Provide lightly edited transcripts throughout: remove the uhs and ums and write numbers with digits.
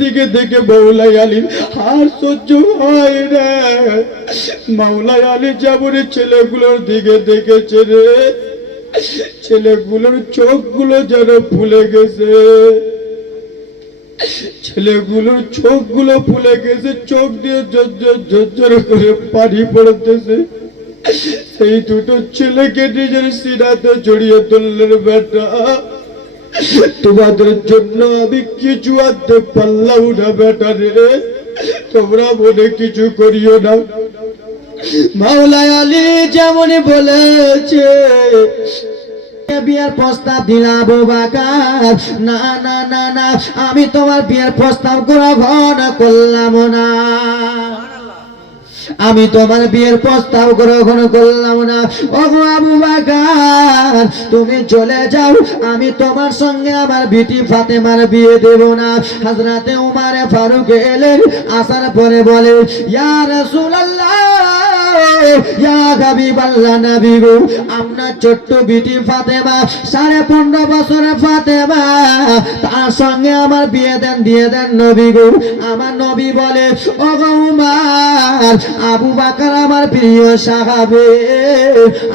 দিকে দেখে মাওলাই আলীর আর সহ্য হয় না। মাওলাই আলী যেমন ছেলেগুলোর দিকে দেখেছে রে, ছেলেগুলোর চোখগুলো যেন ফুলে গেছে, ছেলেগুলোর চোখগুলো ফুলে গেছে, চোখ দিয়ে ঝরঝর করে পানি পড়তেছে। সেই দুটো ছেলেকে নিজের সিনাতে জড়িয়ে ধরলেন, বেটা তোমাদের জন্য আমি কিছু আনতে পারলাম না বেটা রে, তোমরা মনে কিছু করিও না। মাওলাই আলী যেমন বলেছে বিয়ের প্রস্তাব দিলাম আবু বকর, না না না না, আমি তোমার বিয়ের প্রস্তাব গ্রহণ করলাম না, আমি তোমার বিয়ের প্রস্তাব গ্রহণ করলাম না। ওগো আবু বকর তুমি চলে যাও, আমি তোমার সঙ্গে আমার বিটি ফাতেমার বিয়ে দেব না। হযরতে উমর ফারুক এলেন, আসার পরে বলে ইয়া রাসূলুল্লাহ ইয়া হাবিবাল্লাহ নবী গো, আপনার ছোট্ট বিটি ফাতেমা 15.5 বছরের ফাতেমা, তার সঙ্গে আমার বিয়ে দেন, দিয়ে দেন নবী গো। আমার নবী বলে ওগো উমর, আবু বকর আমার প্রিয় সাহাবে,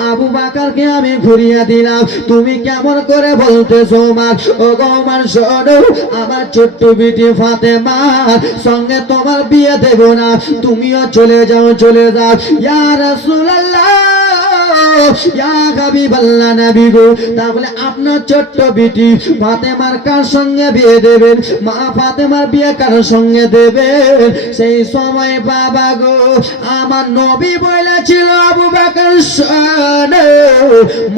আবু বকরকে আমি ঘুরিয়ে দিলাম, তুমি কেমন করে বলতেছো উমর? ওগো উমর শোনো, আমার ছোট্ট বিটি ফাতেমার সঙ্গে তোমার বিয়ে দেব না, তুমিও চলে যাও, চলে যাও। ইয়া রাসূলুল্লাহ ইয়া হাবিবাল্লাহ নবী গো, তাহলে আপনার ছোট্ট বিটি ফাতেমার কার সঙ্গে বিয়ে দেবেন? মা ফাতেমার বিয়ে কার সঙ্গে দেবেন? সেই সময় বাবা গো আমার নবী বলেছিল আবু বকর শোনো,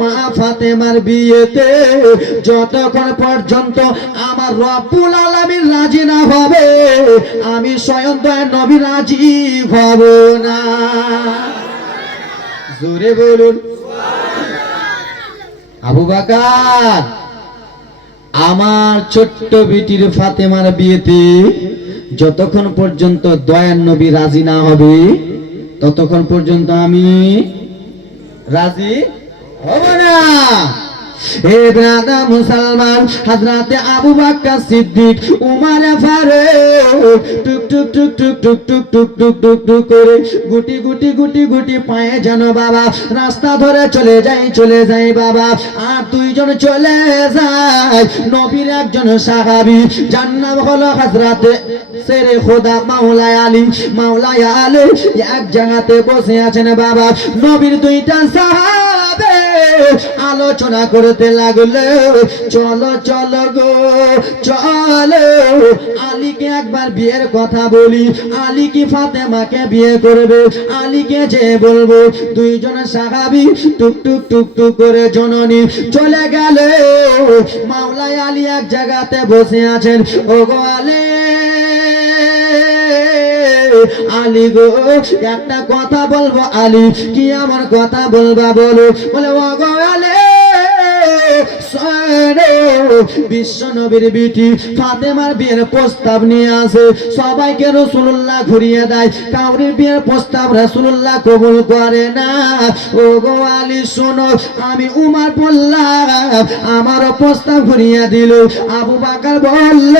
মা ফাতেমার বিয়েতে যতক্ষণ পর্যন্ত আমার রব্বুল আলামিন রাজি না হবে, আমি স্বয়ং দয়ার নবী রাজি হব না। জোরে বলুন আবু বকর আমার ছোট্ট বিটির ফাতেমার বিয়েতে যতক্ষণ পর্যন্ত দয়ার নবী রাজি না হবে, ততক্ষণ পর্যন্ত আমি রাজি হব না। হে ব্রাদা মুসলমান, হযরতে আবু বকর সিদ্দিক, উমর ফারুক টুক টুক টুক টুক টুক টুক টুক টুক টুক টুক করে গুটি গুটি গুটি গুটি পায়ে যেন বাবা রাস্তা ধরে চলে যাই, চলে যাই বাবা। আর দুইজন চলে যায় নবীর একজন সাহাবী, যার নাম হলো হযরতে শেরে খোদা মাওলাই আলী। মাওলাই আলী এক জায়গাতে বসে আছেন বাবা, নবীর দুইটা সাহাবী আলোচনা করতে লাগলো, চলো চলো গো চলো, আলীকে একবার বিয়ের কথা বলি, আলী কি ফাতেমাকে বিয়ে করবে, আলীকে যে বলবো। দুইজন সাহাবী টুক টুক টুক টুক করে জননী চলে গেল। মাওলাই আলী এক জায়গাতে বসে আছেন। ওগো আলী, আলী গো একটা কথা বলবো। আলী কি আমার কথা বলবা বলো? বলে ওগো আলী বিশ্ব নবীর বিটি ফাতেমার বিয়ের প্রস্তাব নিয়ে আসে, সবাইকে রাসূলুল্লাহ ঘুরিয়ে দেয়, কাউরির বিয়ের প্রস্তাব রাসূলুল্লাহ কবুল করে না। ওগো আলী শোনো, আমি উমর বললাম, আমারও প্রস্তাব ঘুরিয়ে দিল। আবু বকর বলল,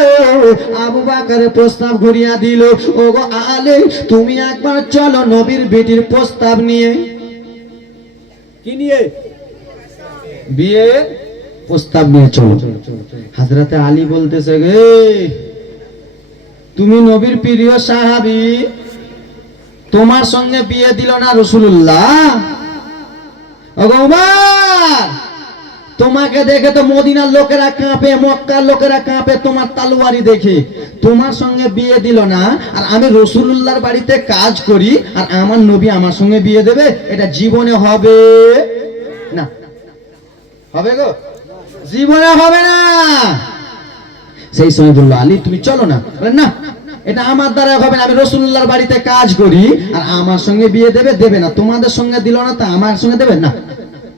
আবু বকরের প্রস্তাব ঘুরিয়ে দিল। ওগো আলী তুমি একবার চলো নবীর বিটির প্রস্তাব নিয়ে। কি নিয়ে? বিয়ে প্রস্তাব নিয়ে চলো। হযরতে আলী বলতেছে গে, তুমি নবীর প্রিয় সাহাবী, তোমার সঙ্গে বিয়ে দিল না রাসূলুল্লাহ? ওগো উমর, তোমাকে দেখে তো মদিনার লোকেরা কাঁপে, মক্কার লোকেরা কাঁপে তোমার তলোয়ারি দেখে, তোমার সঙ্গে বিয়ে দিল না, আর আমি রাসূলুল্লাহর বাড়িতে কাজ করি, আর আমার নবী আমার সঙ্গে বিয়ে দেবে? এটা জীবনে হবে না। হবে গো? জীবনে হবে না। সেই সময় বললো আলী তুমি চলো না। না, এটা আমার দ্বারা হবে না, আমি রাসূলুল্লাহর বাড়িতে কাজ করি, আর আমার সঙ্গে বিয়ে দেবে? দেবে না। তোমাদের সঙ্গে দিল না, তা আমার সঙ্গে দেবে না।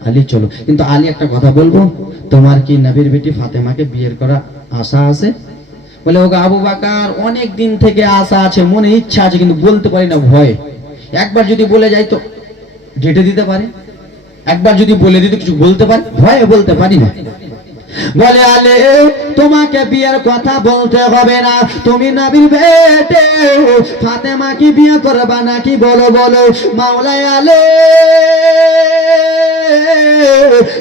আলী চলো। কিন্তু আলী একটা কথা বলবো, তোমার কি নবীর বেটি ফাতেমাকে বিয়ের করা আশা আছে? বলে ওগো আবু বকর অনেক দিন থেকে আশা আছে, মনে ইচ্ছা আছে, কিন্তু বলতে পারি না ভয়। একবার যদি বলে যাই তো ডেটে দিতে পারে, একবার যদি বলে দিতে কিছু বলতে পারি, ভয়ে বলতে পারি না। বলে আলে তোমাকে বিয়ের কথা বলতে হবে না, তুমি নবীর বেটে ফাতেমা কি বিয়ে করবা নাকি বলো বলো। মাওলায় আলে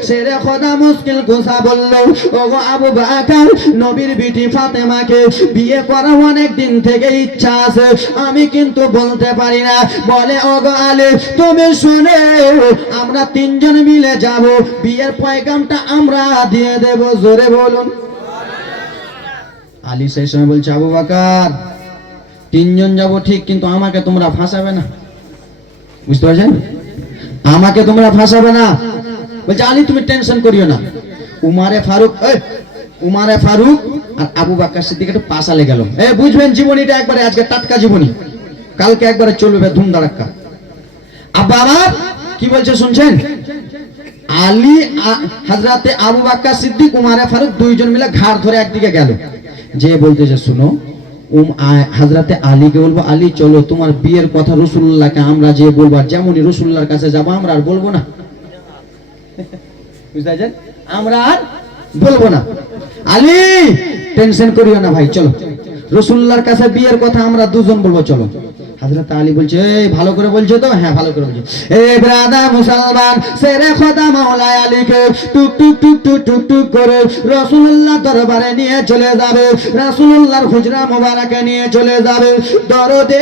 শেরে খোদা মুশকিল কুসা বলল, ওগো আবু বকর নবীর বিটি ফাতেমাকে বিয়ে করা অনেক দিন থেকে ইচ্ছা আছে, আমি কিন্তু বলতে পারি না। বলে ওগো আলে তুমি শুনে, আমরা তিনজন মিলে যাব, বিয়ের পয়গামটা আমরা দিয়ে দেব। জোরে বলুন। আলী সেই সময় বলছে, আবু বকর তিনজন যাব ঠিক, কিন্তু আমাকে তোমরা ফাঁসাবে না। বুঝতে পারছেন? আমাকে তোমরা ফাঁসাবে না। বলছে আলী তুমি টেনশন করিও না। উমারে ফারুক আর আবু বকর সিদ্দিক একটু পাশালে গেল। বুঝবেন জীবনীটা একবারে, আজকে টাটকা জীবনী, কালকে একবারে চলবে ধুমধারাক্কা। আব্বা আমার কি বলছে শুনছেন? আলী হযরতে আবু বকর সিদ্দিক উমারে ফারুক দুইজন মিলে ঘাড় ধরে একদিকে গেল, যে বলতেছে শুনো হযরতে আলীকে বলবো, আলী চলো তোমার বিয়ের কথা রাসূলুল্লাহকে আমরা যে বলবো, যেমনই রাসূলুল্লাহর কাছে যাব আমরা আর বলবো না। বুঝতে পারছেন? আমরা আর বলবো না। আলী টেনশন করিও না ভাই, চলো রাসূলুল্লাহর কাছে বিয়ের কথা আমরা দুজন বলবো, চলো। হযরত আলী বলছে, এই ভালো করে বলছো তো? হ্যাঁ ভালো করে বলছি। এই ব্রাদার মুসলমান শেরে খোদা মাওলানা আলীকে টুক টুক টুক টুক টুক টুক করে রাসূলুল্লাহ দরবারে নিয়ে চলে যাবে, রাসূলুল্লাহর হুজরা মোবারকে নিয়ে চলে যাবে। দরদে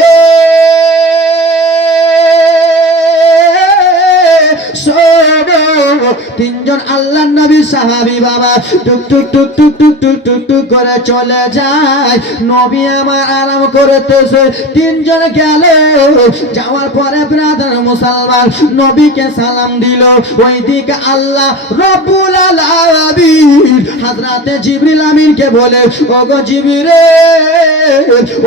তিনজন আল্লাহর নবী সাহাবী বাবা টুক টুক টুক টুক টুক টুক টুক টুক করে চলে যায়। নবী আমার আরাম করতেছে, তিনজন গেল। যাওয়ার পরে ব্রাদার মুসলমান নবীকে সালাম দিল। ওইদিকে আল্লাহ রব্বুল আলামিন হযরতে জিবরিল আমিনকে বলে, ওগো জিবরিল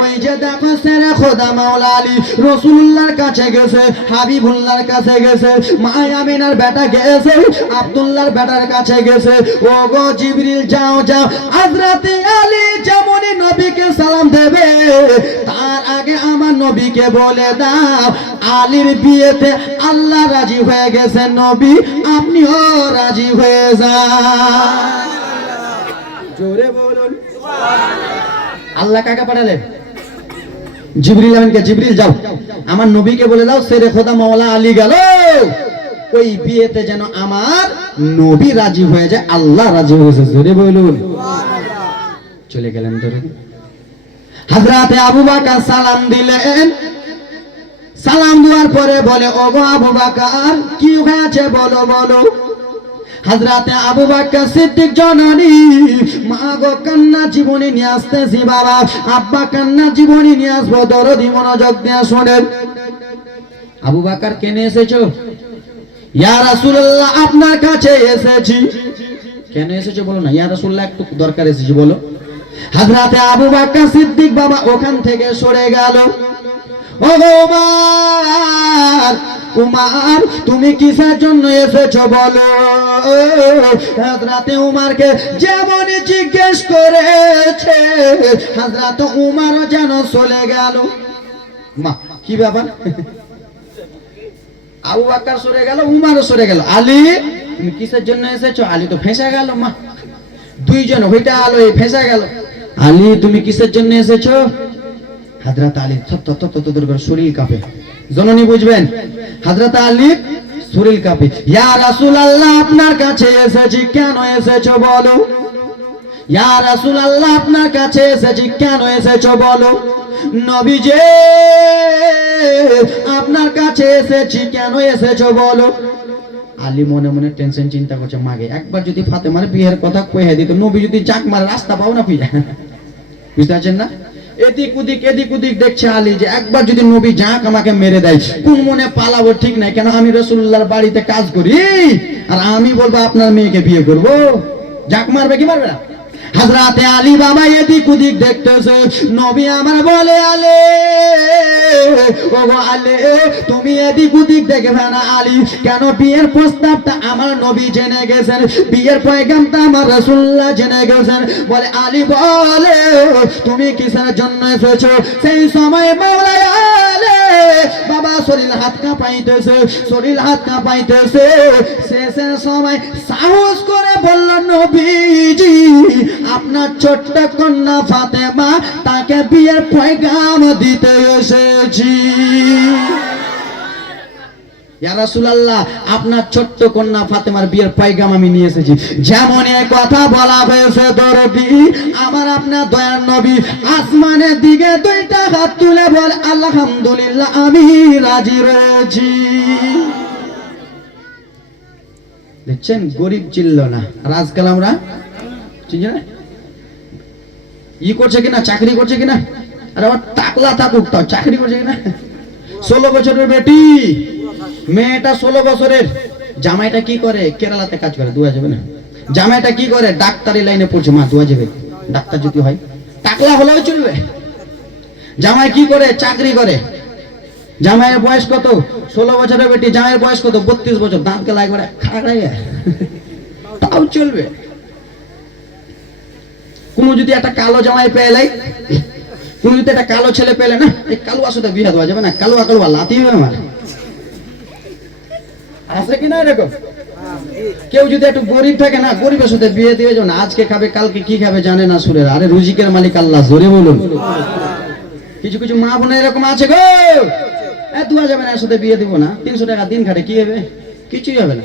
ওই যে দেখো শেরে খোদা মাওলা আলী রাসূলুল্লাহর কাছে গেছে, হাবিবুল্লাহর কাছে গেছে, মা আমিনার বেটা গেছে, আব্দুল্লাহর বেটার কাছে গেছে। ওগো জিবরিল যাও যাও, হযরতে আলী যেমনই নবীকে সালাম দেবে তার আগে আমার নবীকে বলে দাও আলীর বিয়েতে আল্লাহ রাজি হয়ে গেছে, নবী আপনিও রাজি হয়ে যান। জোরে বলুন সুবহানাল্লাহ। আল্লাহ কাকে পাঠালেন? জিবরিল আমিনকে। জিবরিল যাও আমার নবীকে বলে দাও শেরে খোদা মাওলা আলী গেল, ওই বিয়েতে যেন আমার নবী রাজি হয়ে যায়, আল্লাহ রাজি হয়েছে। জোরে বলুন সুবহানাল্লাহ। চলে গেলেন ধরে। হযরতে আবু বকর সালাম দিলেন। সালাম দেওয়ার পরে বলে, ওগো আবু বকর কি হয়েছে বলো বলো। হযরতে আবু বকর সিদ্দিক জননী, মা গো কান্না জীবনী নিয়ে আসতেছি বাবা, আব্বা কান্না জীবনী নিয়ে আসবো, দরদি মনোযোগ দিয়ে শোনেন। আবু বকর কেনে এসেছো? ইয়া রাসূলুল্লাহ আপনার কাছে এসেছি। কেন এসেছো বলো না? ইয়া রাসূলুল্লাহ একটু দরকার এসেছি বলো। হযরতে আবু বকর সিদ্দিক বাবা ওখান থেকে সরে গেল। ওগো উমার তুমি কিসের জন্য এসেছো বলো। হযরতে উমারকে যেমন জিজ্ঞেস করেছে হযরত উমারও যেন চলে গেল। মা কি ব্যাপার? আবু বকর সরে গেল, উমারও সরে গেল। আলী তুমি কিসের জন্য এসেছো? আলী তো ফেঁসে গেল। মা দুইজন হইটা আলো ফেঁসে গেল। আলী তুমি কিসের জন্য এসেছো? হযরত আলী থর করে শরীর কাঁপে। জননী বুঝবেন, হযরত আলী শরীর কাঁপে। ইয়া রাসূলুল্লাহ আপনার কাছে এসেছি, কেন এসেছো বলো। ইয়া রাসূলুল্লাহ আপনার কাছে এসেছি, কেন এসেছো বলো। নবীজি আপনার কাছে এসেছি, কেন এসেছো বলো। আলী মনে মনে টেনশন চিন্তা করছে, মাগে একবার যদি ফাতেমার বিয়ের কথা কয়ে দিত, নবী যদি জাক মারে রাস্তা পাও না ফিরে। বুঝতে পারছেন না? এদিক ওদিক দেখছে আলী, যে একবার যদি নবী জাক আমাকে মেরে দেয়, কোন মনে পালাবো ঠিক নাই, কেন আমি রাসূলুল্লাহর বাড়িতে কাজ করি আর আমি বলবো আপনার মেয়েকে বিয়ে করবো, জাক মারবে কি মারবে না। হযরতে আলী বাবা এদিক ওদিক দেখতেছে। নবী আমার বলে, আলী ওগো আলী তুমি এদিক ওদিক দেখবে না। আলী কেন? বিয়ের প্রস্তাবটা আমার নবী জেনে গেছেন, বিয়ের পয়গামটা আমার রাসূলুল্লাহ জেনে গেছেন। বলে আলী বলে তুমি কিসের জন্য এসেছো। সেই সময় মাওলানা আলী বাবা শরীর হাত কাঁপাইতেছে, শরীর হাত কাঁপাইতেছে। শেষের সময় সাহস করে বলল, নবীজি আপনার ছোট্ট কন্যা ফাতেমা, তাকে বিয়ের পয়গাম দিতে এসেছি। ইয়া রাসূলুল্লাহ, আপনার ছোট্ট কন্যা ফাতেমার বিয়ের পয়গাম আমি নিয়ে এসেছি। যেমন এই কথা বলা হয়েছে দরদি, আমার আপনার দয়ার নবী আসমানের দিকে দুইটা হাত তুলে বলে, আলহামদুলিল্লাহ, আমি রাজি রয়েছি। দেখছেন, গরিব চিল্ল না। আর আজকাল আমরা চিনি না, ই করছে কিনা, চাকরি করছে কিনা, আর আবার টাকলা থাকুক তাও চাকরি করছে কিনা। 16 বছরের বেটি, মেয়েটা 16 বছরের। জামাইটা কি করে? কেরালাতে কাজ করে, দুয়া যাবে না। জামাইটা কি করে? ডাক্তারি লাইনে পড়ছে, মা দুয়া যাবে, ডাক্তার যদি হয়। টাকলা হলেও চলবে। জামাই কি করে? চাকরি করে। জামাইয়ের বয়স কত? 16 বছরের বেটি। জামাইয়ের বয়স কত? 32 বছর। দাঁতকে লাগবে খাড়াইয়া, তাও চলবে। কোন যদি একটা কালো জামাই পেলে, কোন যদি একটা কালো ছেলে পেলে, না এই কালো আসতে বিয়ে দেওয়া যাবে না, কালো কালো লাতি হবে আমার। আছে কিনা এরকম? কেউ যদি একটু গরিব থাকে না, গরিবের সাথে বিয়ে দিয়ে যাও না, আজকে খাবে কালকে কি খাবে জানে না সুরের। আরে রুজিকের মালিক আল্লাহ, জোরে বলুন। কিছু কিছু মা বোন এরকম আছে গো, দুয়া যাবে না, এর সাথে বিয়ে দিব না, 300 টাকা দিন খাটে কি হবে? কিছুই হবে না।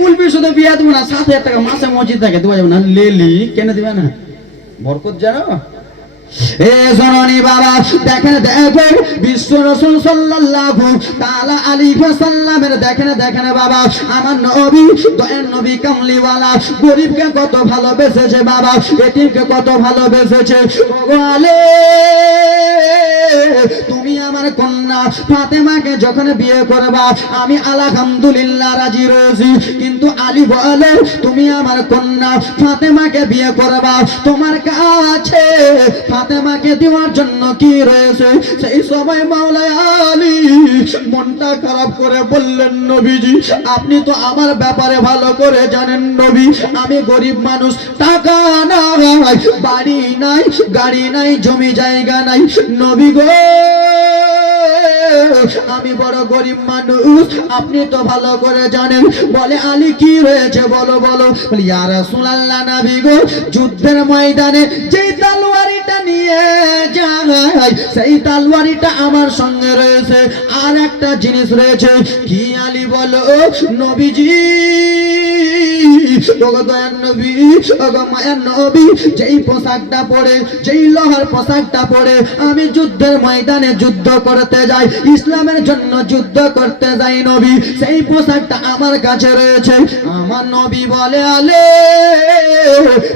মুলবির সাথে বিয়ে দিব না, 7,000 টাকা মাসে মসজিদ থাকে, দুয়া যাবে না। লেলি কেন দিবে না? বরকত জানো। এ জননী বাবা, দেখেন দেখেন বিশ্ব রাসূল সাল্লাল্লাহু তাআলা আলাইহি ওয়াসাল্লামের দেখেন দেখেন বাবা, আমার নবী দয়ার নবী কামলিওয়ালা গরিবকে কত ভালোবেসেছে বাবা, এতিমকে কত ভালোবেসেছে। ওগো আলে, তুমি আমার কন্যা ফাতেমাকে যখন বিয়ে করবা, আমি আলহামদুলিল্লাহ রাজি রয়েছি। কিন্তু আলী বলে, তুমি আমার কন্যা ফাতেমাকে বিয়ে করবা, তোমার কাছে ফাতেমাকে দেওয়ার জন্য কি রয়েছে? সেই সময় মাওলা আলী মনটা খারাপ করে বললেন, নবীজি আপনি তো আমার ব্যাপারে ভালো করে জানেন নবী, আমি গরিব মানুষ, টাকা নাই, বাড়ি নাই, গাড়ি নাই, জমি জায়গা নাই নবী গো, আমি বড় গরিব মানুষ, আপনি তো ভালো করে জানেন। বলে, আলী কি রয়েছে বলো বলো। বলি, ইয়া রাসূলুল্লাহ নবী গো, যুদ্ধের ময়দানে যেই তলোয়ারিটা নিয়ে যায়, সেই তলোয়ারিটা আমার সঙ্গে রয়েছে। আর একটা জিনিস রয়েছে। কি আলী বলো? নবীজি ওগো দয়ার নবী, ওগো মায়ার নবী, যেই পোশাকটা পরে, যেই লোহার পোশাকটা পরে আমি যুদ্ধের ময়দানে যুদ্ধ করতে যাই, ইসলামের জন্য যুদ্ধ করতে যাই নবী, সেই পোশাকটা আমার কাছে রয়েছে। আমার নবী বলে, আলে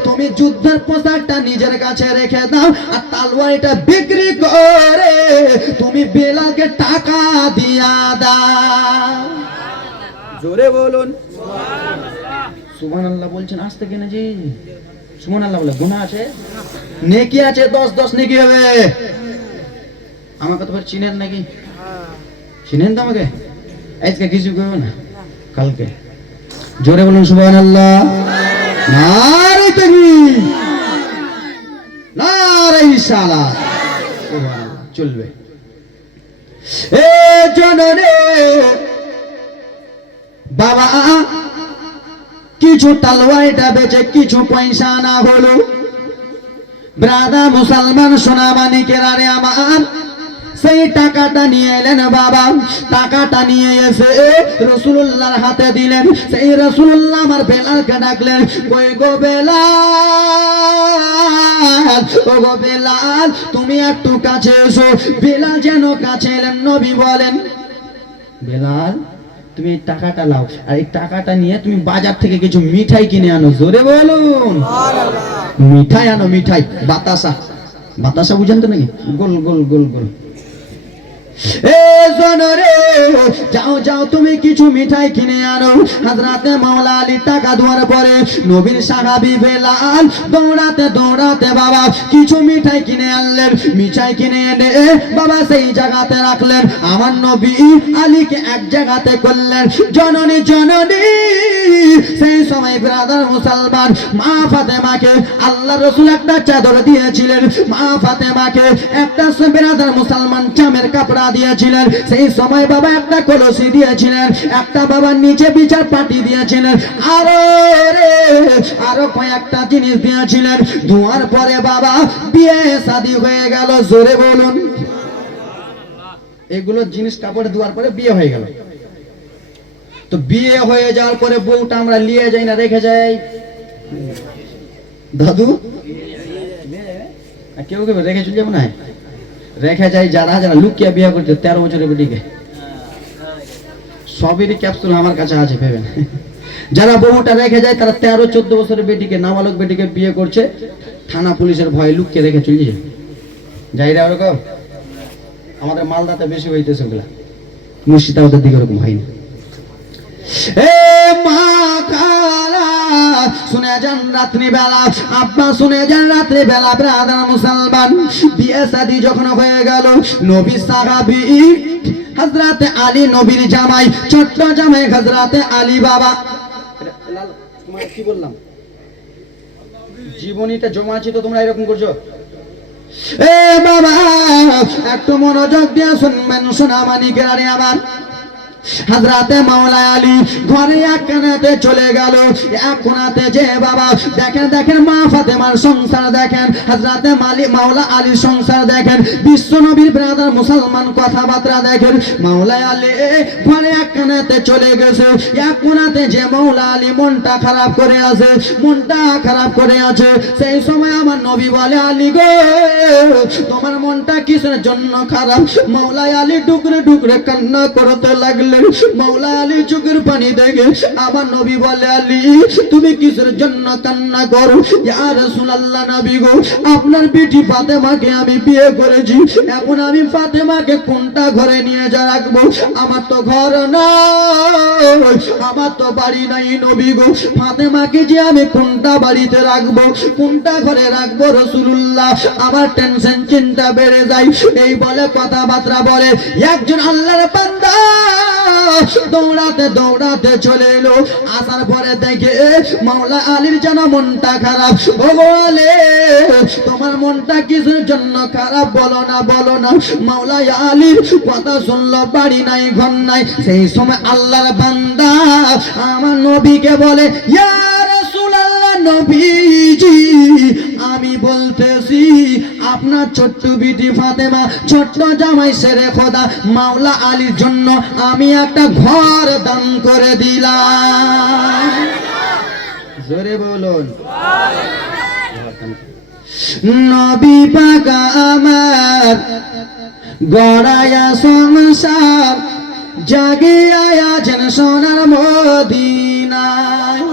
তুমি যুদ্ধের পোশাকটা নিজের কাছে রেখে দাও, আর তলোয়ারটা বিক্রি করে তুমি বেলালকে টাকা দিয়া দাও। জোরে বলুন সুবহানাল্লাহ। বলছেন আসতে কেন জি? সুবহানাল্লাহ বলে গুনাহ আছে, নেকি আছে, 10 নেকি হবে। আমাকে তো চিনেন নাকি? চিনেন তো আমাকে? আজকে কিছু করবো না, কালকে। জোরে বলুন সুবহানাল্লাহ। নারে তাকবীর, নারে ইসালাত। সুবহানাল্লাহ চলবে। এ জননে বাবা, কিছু তলোয়ারটা বেচে কিছু পয়সা না হলো। ব্রাদার মুসলমান সোনা মানিকেরা রে আমার, সেই টাকাটা নিয়ে এলেন বাবা। টাকাটা নিয়ে এসে রাসূলুল্লাহর হাতে দিলেন। সেই রাসূলুল্লাহ আমার বেলালকে ডাকলেন, কই গো বেলাল, ও গো বেলাল তুমি একটু কাছে এসো। বেলাল যেন কাছে এলেন। নবী বলেন, বেলাল তুমি এই টাকাটা লাও, আর এই টাকাটা নিয়ে তুমি বাজার থেকে কিছু মিঠাই কিনে আনো। জোরে বলুন মিঠাই আনো, মিঠাই, বাতাসা। বাতাসা বুঝেন তো নাকি? গোল গোল গোল গোল। এ জনরে যাও যাও তুমি কিছু মিঠাই কিনে আনো। হযরতে মাওলা আলী টাকা দেওয়ার পরে নবীর সাহাবী বেলাল দৌড়াতে দৌড়াতে বাবা কিছু মিঠাই কিনে আনলেন। মিঠাই কিনে এনে বাবা সেই জায়গাতে রাখলেন। আমার নবী আলীকে এক জায়গাতে করলেন। জননী জননী সেই সময় ব্রাদার মুসলমান মা ফাতেমাকে আল্লাহ রাসূল একটা চাদর দিয়েছিলেন। মা ফাতেমাকে একটা ব্রাদার মুসলমান চামের কাপড় দিয়েছিলেন। সেই সময় বাবা একটা কলসি দিয়েছিলেন, একটা বাবা নিচে বিচার পাটি দিয়েছিলেন, আরো কয়েকটা জিনিস দিয়েছিলেন। ধোয়ার পরে বাবা বিয়ে শাদী হয়ে গেল। জোরে বলুন। এগুলো জিনিস কাপড় দেওয়ার পরে বিয়ে হয়ে গেল। তো বিয়ে হয়ে যাওয়ার পরে বউটা আমরা নিয়ে যাই না রেখে যাই? দাদু কেউ কেউ রেখে চলে যাবো না, রেখে যায় যারা যারা লুকিয়ে বিয়ে করছে 13 বছরের বেটিকে। সবেরই ক্যাপসুল আমার কাছে আছে ভেবেন। যারা বউটা রেখে যায় তারা 13-14 বছরের বেটিকে, নাবালক বেটিকে বিয়ে করছে, থানা পুলিশের ভয়ে লুকিয়ে রেখে চলে যায়। যাইরা ওরকম আমাদের মালদাতে বেশি হইতেছে, ওগুলা মুর্শিদাবাদের দিকে ওরকম হয়নি। এ মা কালা শুনে যান রাত্রি বেলা, আব্বা শুনে যান রাত্রি বেলা ব্রাদার মুসলমান বিয়ে শাদী যখন হয়ে গেল, নবী সাহাবী হযরতে আলী নবীর জামাই, ছোট্ট জামাই হযরতে আলী বাবা। তোমাকে কি বললাম? জীবনীটা জমা আছে তো তোমরা এরকম করছো। এ বাবা একটু মনোযোগ দিয়ে শুনবেন সোনামানিকেরা রে আমার। হযরতে মাওলা আলী ঘরে এক কোণাতে চলে গেল। এক কোণাতে যে বাবা দেখেন দেখেন মা ফাতেমার সংসার দেখেন, হযরতে মাওলা আলীর সংসার দেখেন, বিশ্ব নবীর ব্রাদার মুসলমান কথাবার্তা দেখেন। মাওলা আলী ঘরে এক কোণাতে চলে গেছে। এক কোণাতে যে মাওলা আলী মনটা খারাপ করে আছে, মনটা খারাপ করে আছে। সেই সময় আমার নবী বলে, আলী গো তোমার মনটা কিসের জন্য খারাপ? মাওলা আলী টুকরে টুকরে কান্না করতে লাগলেন। মাওলা আলী চোখের পানি দেখে আমার নবী বলে, আলী তুমি কিসের জন্য কান্না করো? ইয়া রাসূলুল্লাহ নবী গো আপনার বিটি ফাতেমাকে আমি বিয়ে করেছি, এখন আমি ফাতেমাকে কোনটা ঘরে নিয়ে যা রাখবো? আমার তো ঘর নাই, আমার তো বাড়ি নাই নবী গো, ফাতেমাকে যে আমি কোনটা বাড়িতে রাখবো, কোনটা ঘরে রাখবো রাসূলুল্লাহ? আমার টেনশন চিন্তা বেড়ে যায়। এই বলে কথাবার্তা বলে একজন আল্লাহর বান্দা দৌড়াতে দৌড়াতে চলে এলো। আসার পরে দেখে মাওলা আলীর যেন মনটা খারাপ। ও বলে তোমার মনটা কিসের জন্য খারাপ বলো না বলো না। মাওলা আলীর কথা শুনলো, বাড়ি নাই ঘর নাই। সেই সময় আল্লাহর বান্দা আমার নবীকে বলে, ইয়া রাসূলুল্লাহ নবীজি আমি বলতেছি আপনার ছোট্ট বিটি ফাতেমা ছোট্ট জামাই শেরে খোদা মাওলা আলীর জন্য আমি একটা ঘর দান করে দিলাম। জোরে বলুন। নবী পাক আমার গড়ায়া সংসার জাগিয়া আছেন সোনার মদিনায়।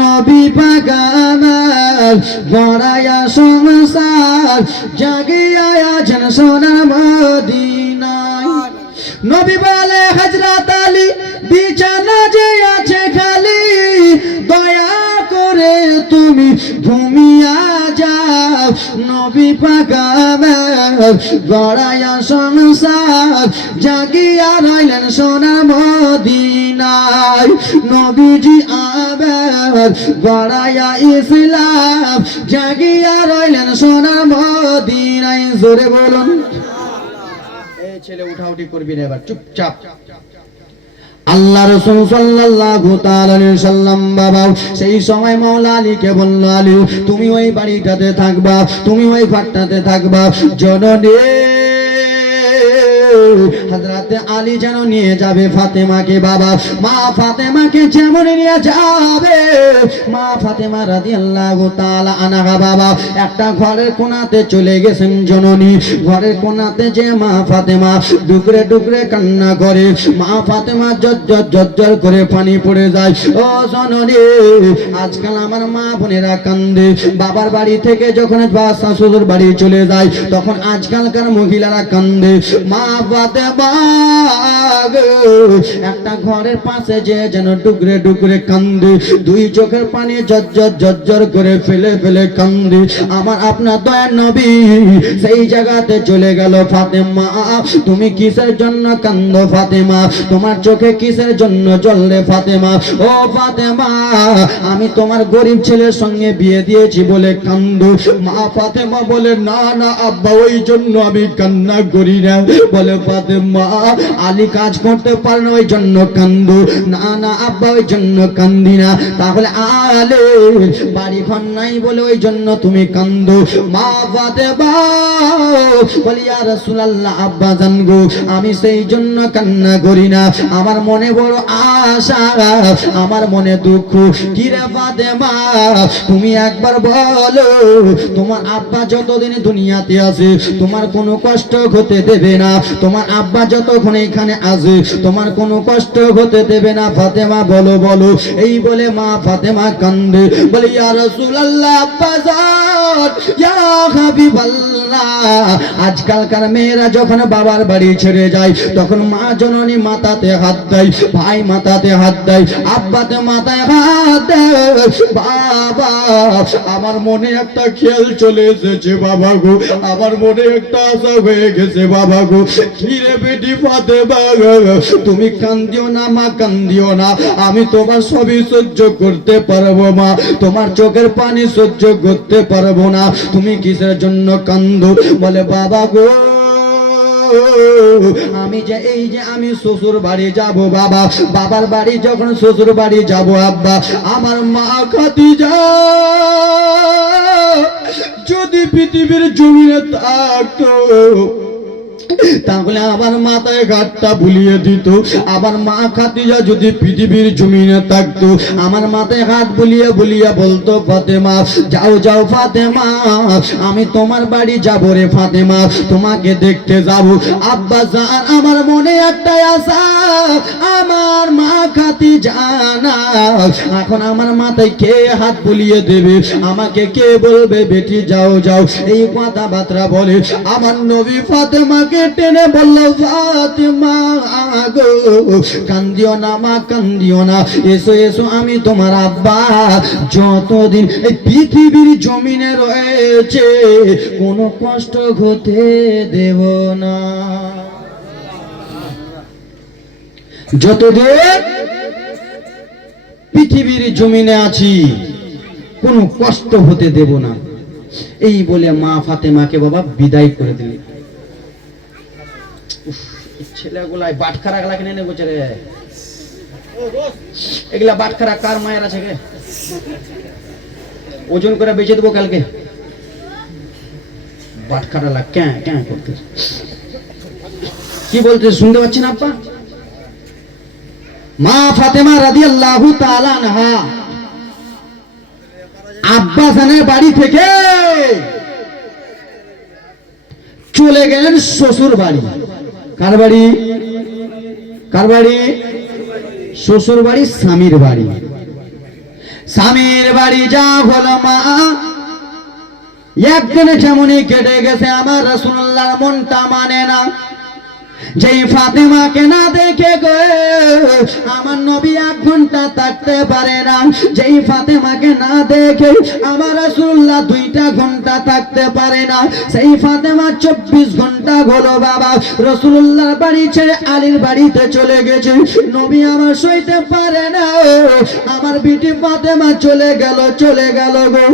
নবী পাক আমার গড়ায়া সংসার জাগিয়া আছেন সোনার মদিনায়। নবী বলে হযরত আলী বিছানা যে আছে খালি, দয়া করে তুমি ঘুমিয়া যাও। নবী পাক আমার গড়ায়া সংসার জাগিয়া রইলেন সোনার মদিনায়। নবীজি আবার গড়ায়া ইসলাম জাগিয়া রইলেন সোনার মদিনায়। জোরে বলুন। এই ছেলে উঠাউঠি করবি না এবার, চুপচাপ। আল্লাহ রাসূল সাল্লাল্লাহু তাআলা আলাইহি সাল্লাম বাবা সেই সময় মাওলা আলীকে বলল, আলী তুমি ওই বাড়িটাতে থাকবা, তুমি ওই ঘরটাতে থাকবা। জননী হযরতে আলী যেন নিয়ে যাবে ফাতেমাকে বাবা, মা ফাতেমাকে যেমন নিয়ে যাবে, মা ফাতেমা রাদিয়াল্লাহু তাআলা আনহা বাবা একটা ঘরের কোণাতে চলে গেছেন। জননী ঘরের কোণাতে যে মা ফাতেমা ডুকরে ডুকরে কান্না করে, মা ফাতেমা জজ্জর করে পানি পড়ে যায়। ও জননী আজকাল আমার মা বোনেরা কান্দে, বাবার বাড়ি থেকে যখন শ্বশুর বাড়ি চলে যায় তখন আজকালকার মহিলারা কান্দে। মা ফাতেমা একটা ঘরের পাশে যে যেন ডুকরে ডুকরে কান্দে, দুই চোখের পানি ঝরঝর করে ফেলে ফেলে কান্দে। আমার আপনার দয়ার নবী সেই জায়গাতে চলে গেল। ফাতেমা তুমি কিসের জন্য কান্দো ফাতেমা? তোমার চোখে কিসের জন্য জ্বললে ফাতেমা? ও ফাতেমা আমি তোমার গরিব ছেলের সঙ্গে বিয়ে দিয়েছি বলে কান্দো। মা ফাতেমা বলে না না আব্বা ওই জন্য আমি কান্না করি না। বলে ফাতেমা আলী কাজ করতে পারে না ওই জন্য কান্দো। না না আব্বা ওই জন্য কান্দি না। তাহলে আলে বাড়ি ঘর নাই বলে ওই জন্য তুমি কান্দো। মা ফাতেমা বলি ইয়া রাসূলুল্লাহ আব্বা জান গো আমি সেই জন্য কান্না করি না, আমার মনে বড় আশা, আমার মনে দুঃখ। কি রে ফাতেমা তুমি একবার বলো তোমার আব্বা যতদিন দুনিয়াতে আছে তোমার কোনো কষ্ট হতে দেবে না, তোমার আব্বা যতক্ষণ এখানে আছে তোমার কোনো কষ্ট হতে দেবে না। ফাতেমা বলো বলো। এই বলে মা ফাতেমা কান্দে। বলে ইয়া রাসূলুল্লাহ আব্বা জান ইয়া হাবিবাল্লাহ আজকালকার মেয়েরা যখন বাবার বাড়ি ছেড়ে যায় তখন মা জননী মাথাতে হাত দেয়, ভাই মাথাতে হাত দেয়, আব্বাতে মাথায় হাত দেয়। বাবা আমার মনে একটা খেয়াল চলে এসেছে বাবা গো, আমার মনে একটা আশা হয়ে গেছে বাবা গো। কিরে বেটি ফাতেমা তুমি কান্দিও না মা কান্দিও না, আমি তোমার সবই সহ্য করতে পারবো মা, তোমার চোখের পানি সহ্য করতে পারবো না। তুমি কিসের জন্য কান্দো? বলে বাবা গো আমি যে এই যে আমি শ্বশুর বাড়ি যাব বাবা, বাবার বাড়ি যখন শ্বশুর বাড়ি যাব আব্বা আমার মা খাদিজা যদি পৃথিবীর জমিনে থাকতো তাহলে আমার মাথায় ঘাটটা বুলিয়ে দিত। আমার মা খাদিজা যদি পৃথিবীর জমিনে থাকতো আমার মাথায় হাত বুলিয়ে বুলিয়ে বলতো ফাতেমা যাও যাও ফাতেমা আমি তোমার বাড়ি যাব রে ফাতেমা, তোমাকে দেখতে যাব। আব্বা জান আমার মনে একটাই আশা, আমার মা খাদিজা না এখন আমার মাথায় কে হাত বুলিয়ে দেবে, আমাকে কে বলবে বেটি যাও যাও। এই কথাবার্তা বলে আমার নবী ফাতেমাকে টেনে বলল ফাতেমা গো কান্দিও না মা কান্দিও না, এসো এসো আমি তোমার আব্বা যতদিন এই পৃথিবীর জমিনে রয়েছে কোনো কষ্ট হতে দেব না, যতদিন পৃথিবীর জমিনে আছি কোনো কষ্ট হতে দেব না। এই বলে মা ফাতেমাকে বাবা বিদায় করে দিলেন। ছেলেগুলাই বাটখারা গুলা কিনে নেবো রে, এগুলা বাটখারা কার মায়ের আছে গে? ওজন করে বেঁচে দেবো কালকে। বাটখারা লাগ ক্যাঁ ক্যাঁ করতে কি বলতে শুনতে পাচ্ছেন আব্বা? মা ফাতেমা রাদিয়াল্লাহু তাআলা আনহা আব্বা জানের বাড়ি থেকে চলে গেলেন শ্বশুর বাড়ি। কার বাড়ি? কার বাড়ি? শ্বশুর বাড়ি স্বামীর বাড়ি। স্বামীর বাড়ি যা হলো মা একদিনে যেমনই কেটে গেছে আমার রাসূলুল্লাহর মনটা মানে না। যেই ফাতেমাকে না দেখে গো আমার নবী 1 ঘন্টা থাকতে পারে না, যেই ফাতেমাকে না দেখে আমার রাসূলুল্লাহ 2টা ঘন্টা থাকতে পারে না, সেই ফাতেমা 24 ঘন্টা হলো বাবা রাসূলুল্লাহর বাড়ি ছেড়ে আলীর বাড়িতে চলে গেছে। নবী আমার সইতে পারে না, আমার বিটি ফাতেমা চলে গেল গো।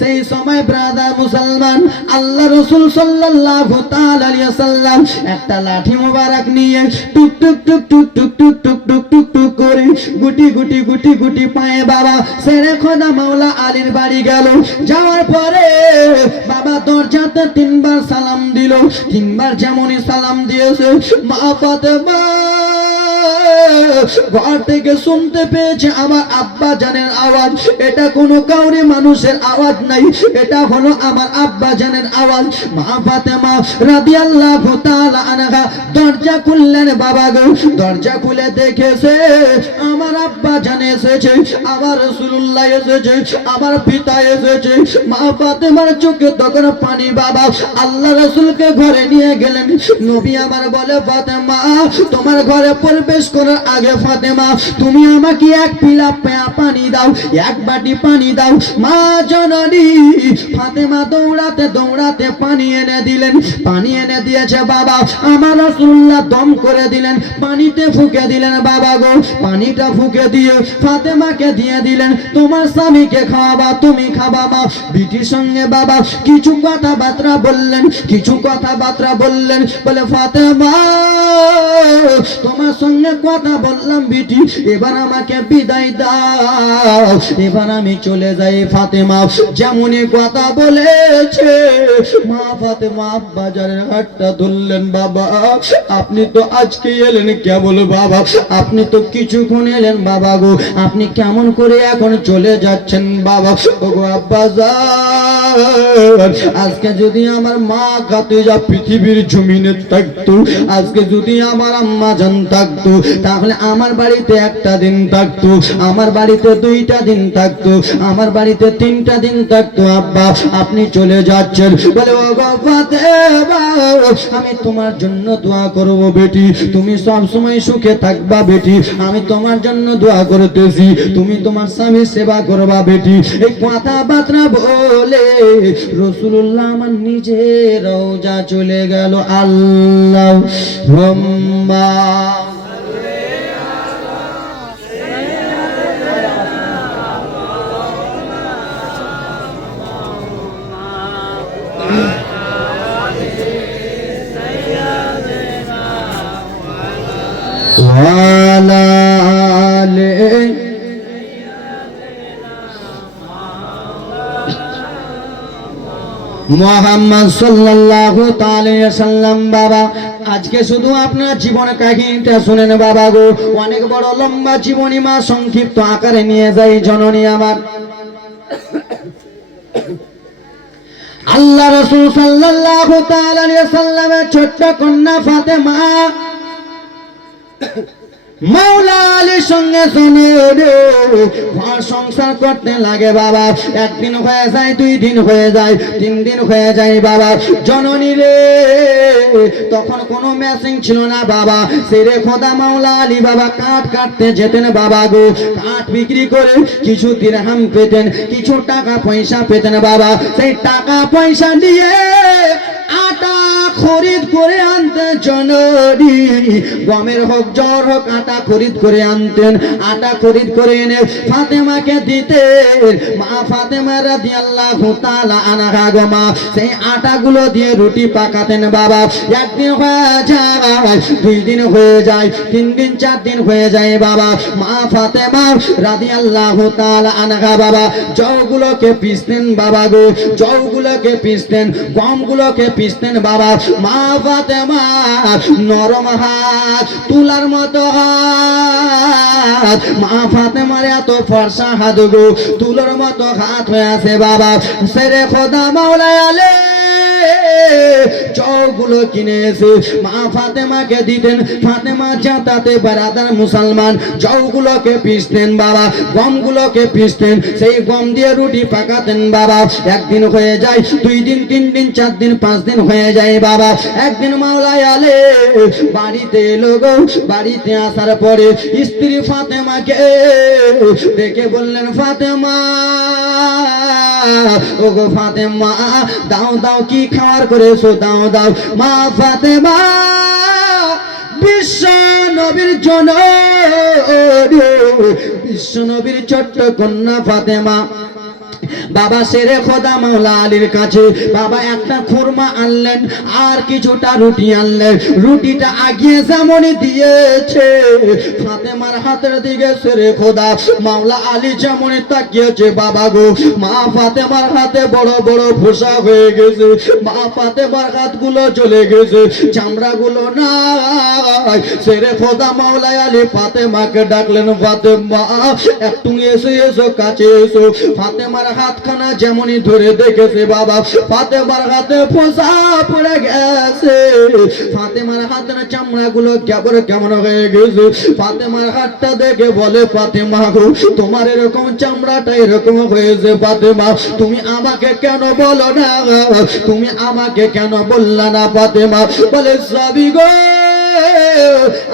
সেই সময় ব্রাদার মুসলমান আল্লাহ রাসূল সাল্লাল্লাহু তাআলা আলাইহি ওয়াসাল্লাম একটা লাঠি মোবারক নিয়ে টুক টুক টুক টুক টুক টুক টুক টুক টুক টুক করে গুটি গুটি গুটি গুটি পায়ে বাবা শেরে খোদা মাওলা আলীর বাড়ি গেল। যাওয়ার পরে বাবা দরজাতে 3বার সালাম দিল। 3বার যেমনই সালাম দিয়েছে মা ফাতেমা ঘর থেকে শুনতে পেয়েছে আমার আব্বা জানের আওয়াজ। এটা কোনো কাউরে মানুষের আওয়াজ নাই, এটা হলো আমার আব্বা জানের আওয়াজ। মা ফাতেমা রাদিয়াল্লাহু তাআলা আনহা দরজা খুললেন বাবা গো। দরজা খুলে দেখেছে আমার আব্বা জান এসেছে, আমার রাসূলুল্লাহ এসেছে, আমার পিতা এসেছে। মা ফাতেমার চোখে তখন পানি বাবা। আল্লাহ রাসূলকে ঘরে নিয়ে গেলেন। নবী আমার বলে, ফাতেমা তোমার ঘরে প্রবেশ করার আগে ফাতেমা তুমি আমাকে এক পিলা পানি দাও, এক বাটি পানি দাও। মা জননী ফাতেমা দৌড়াতে দৌড়াতে পানি এনে দিলেন। পানি এনে দিয়েছে বাবা। আমার রাসূলুল্লাহ দম করে দিলেন, পানিতে ফুঁকে দিলেন বাবা গো। পানিটা ফুঁকে দিয়ে ফাতেমাকে দিয়ে দিলেন, তোমার স্বামীকে খাওয়াবা, তুমি খাবা। মা বিটির সঙ্গে বাবা কিছু কথাবার্তা বললেন, কিছু কথাবার্তা বললেন। বলে, ফাতেমা তোমার সঙ্গে কথা বললাম বিটি, এবার আমাকে বিদায় দাও, এবার আমি চলে যাই। ফাতেমা যেমনই কথা বলেছে মা ফাতেমা বাজারের হাতটা ধরলেন। বাবা আপনি তো আজকে এলেন কেবল বাবা, আপনি তো কিছুক্ষণ এলেন বাবা গো, আপনি কেমন করে এখন চলে যাচ্ছেন বাবা? ওগো আব্বা যান, আজকে যদি আমার মা খাদিজা পৃথিবীর জমিনে থাকতো, আজকে যদি আমার আম্মা জান থাকতো, তাহলে আমার বাড়িতে একটা দিন থাকতো, আমার বাড়িতে দুইটা দিন থাকতো, আমার বাড়িতে তিনটা দিন থাকতো। আব্বা আপনি চলে যাচ্ছেন। বলে, ও গো ফাতেমা আমি তোমার জন্য দোয়া করব বেটি, তুমি সব সময় সুখে থাকবা বেটি, আমি তোমার জন্য দোয়া করতেছি, তুমি তোমার স্বামীর সেবা করবা বেটি। এই কথাবার্তা বলে রাসূলুল্লাহ আমার নিজের রওজা চলে গেল। আল্লাহ মুহাম্মদ সাল্লাল্লাহু তাআলা সাল্লাম। বাবা আজকে শুধু আপনার জীবন কাহিনীটা শুনেন বাবা গো, অনেক বড় লম্বা জীবনী মা সংক্ষিপ্ত আকারে নিয়ে যাই জননী আমার। আল্লাহ রাসূল সাল্লাল্লাহু তাআলা সাল্লামের ছোট্ট কন্যা ফাতেমা মাওলা আলীর সঙ্গে শোনে ঘর সংসার করতে লাগে বাবা। একদিন হয়ে যায়, দুই দিন হয়ে যায়, তিন দিন হয়ে যায় বাবা। জননী রে তখন কোনো মেশিন ছিল না বাবা, সেরে খোদা মাওলা আলী বাবা কাঠ কাটতে যেতেন বাবা গো। কাঠ বিক্রি করে কিছু দিরহাম পেতেন, কিছু টাকা পয়সা পেতেন বাবা। সেই টাকা পয়সা দিয়ে আটা খরিদ করে আনতেন জননী, গমের হোক জ্বর হোক আটা খরিদ করে আনতেন। আটা খরিদ করে এনে ফাতেমাকে দিতেন। মা ফাতেমা রাদিয়াল্লাহু তাআলা আনহা গো মা সেই আটাগুলো দিয়ে রুটি পাকাতেন বাবা। একদিন হয়ে যায়, দুই দিন হয়ে যায়, তিন দিন চার দিন হয়ে যায় বাবা। মা ফাতেমা রাদিয়াল্লাহু তাআলা আনহা বাবা জওগুলোকে পিসতেন বাবা গো, জওগুলোকে পিসতেন, গমগুলোকে পিসতেন বাবা। মা ফাতেমা নরম হাত, তুলার মতো হাত। মা ফাতেমার এত ফর্সা হাত গো, তুলার মতো হাত হয়ে আছে বাবা। সেরে খোদা মাওলা আলী চৌগুলো কিনে এসে মা ফাতেমাকে দিতেন। ফাতেমা যাতাতে বারাদার মুসলমান জৌগুলোকে পিসতেন বাবা, গমগুলোকে পিসতেন, সেই গম দিয়ে রুটি পাকাতেন বাবা। একদিন হয়ে যায়, দুই দিন, তিন দিন, চার দিন, পাঁচ দিন হয়ে যায় বাবা। একদিন মাওলা আলী বাড়িতে এলো গো। বাড়িতে আসার পরে স্ত্রী ফাতেমাকে দেখে বললেন, ফাতেমা ও গো ফাতেমা দাও দাও কি খাওয়ার করেছো দাও দাও। মা ফাতেমা বিশ্ব নবীর জন্য, বিশ্ব নবীর ছোট্ট কন্যা ফাতেমা বাবা শেরে খোদা মাওলা আলীর কাছে বাবা একটা খুরমা আনলেন আর কিছুটা রুটি আনলেন। রুটিটা আগিয়ে যেমনই দিয়েছে ফাতেমার হাতের দিকে শেরে খোদা মাওলা আলী যেমনই তাকিয়েছে বাবা গো, মা ফাতেমার হাতে বড় বড় ফোসা হয়ে গেছে, মা ফাতেমার হাতগুলো চলে গেছে, চামড়াগুলো নাই। শেরে খোদা মাওলা আলী ফাতেমাকে ডাকলেন, ফাতেমা একটু এসো এসো কাছে এসো। ফাতেমার হাতখানা যেমনই ধরে দেখেছে বাবা ফাতেমার হাতে ফোসা পড়ে গেছে, ফাতেমার হাতের চামড়াগুলো কেমন কেমন হয়ে গেছে। ফাতেমার হাতটা দেখে বলে, ফাতেমা গো তোমার এরকম চামড়াটা এরকম হয়েছে ফাতেমা, তুমি আমাকে কেন বলো না, তুমি আমাকে কেন বললা না ফাতেমা? বলে স্বামী গো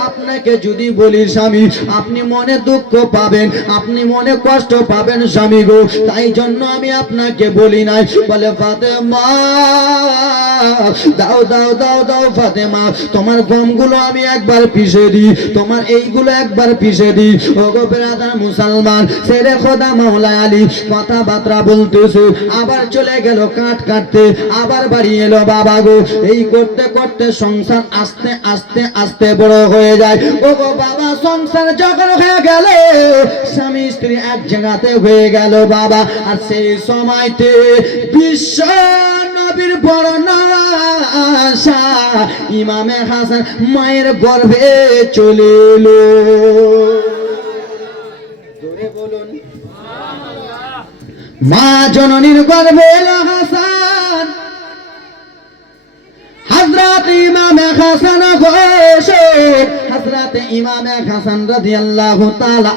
আপনাকে যদি বলি স্বামী আপনি মনে দুঃখ পাবেন, আপনি মনে কষ্ট পাবেন স্বামী গো, তাই জন্য আমি আপনাকে বলি নাই। বলে ফাতেমা দাও দাও দাও দাও ফাতেমা তোমার গমগুলো আমি একবার পিষে দিই, তোমার এইগুলো একবার পিষে দিই। ও গো বেরাদার মুসলমান শেরে খোদা মাওলা আলী কথাবার্তা বলতেছে, আবার চলে গেল কাঠ কাটতে, আবার বাড়ি এলো বাবা গো। এই করতে করতে সংসার আস্তে আস্তে আস্তে বড় হয়ে যায়। ও গো বাবা সংসার যখন হয়ে গেল স্বামী স্ত্রী এক জায়গাতে হয়ে গেল বাবা, আর সেই সময়তে বিশ্ব নবীর বড় নাশা ইমামে হাসান মায়ের গর্ভে চলে এলো। জোরে বলুন মা জননীর গর্ভে এলো হাসান, হযরত ইমামে হাসান বসে, হযরত ইমামে হাসান রাদিয়াল্লাহু তাআলা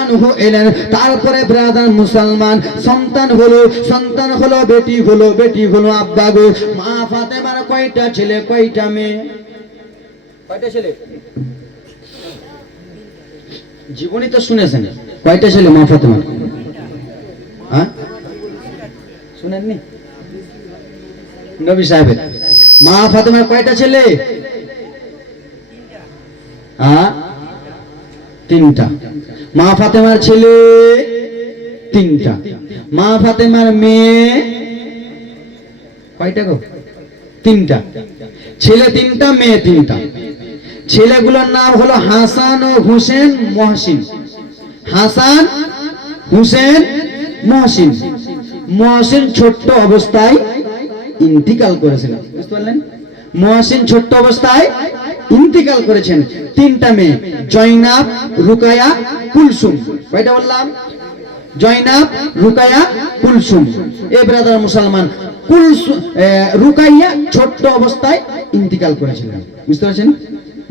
আনহু এলেন। তারপরে ব্রাদার মুসলমান সন্তান হলো বেটি হলো আব্বা গো। মা ফাতেমার কয়টা ছেলে কয়টা মেয়ে? কয়টা ছেলে? জীবনী তো শুনেছেন, কয়টা ছেলে মা ফাতেমার? হ্যাঁ শুনেননি? নবী সাহেবের মা ফাতেমার কয়টা ছেলে? তিনটা। মা ফাতেমার ছেলে তিনটা, মা ফাতেমার মেয়ে কয়টা গো? তিনটা। ছেলে তিনটা মেয়ে তিনটা। ছেলেগুলোর নাম হলো হাসান ও হুসেন মহসিন। হাসান হুসেন মহসিন। মহসিন ছোট্ট অবস্থায় ইন্তিকাল করেছেন, বুঝতে পারলেন? মহসিন ছোট্ট অবস্থায় ইন্তিকাল করেছেন। তিনটা মেয়ে জয়নাব রুকায়া কুলসুম। কয়টা বললাম? জয়নাব রুকায়া কুলসুম। এ ব্রাদার মুসলমান কুলসুম রুকাইয়া ছোট্ট অবস্থায় ইন্তিকাল করেছিলেন, বুঝতে পারছেন?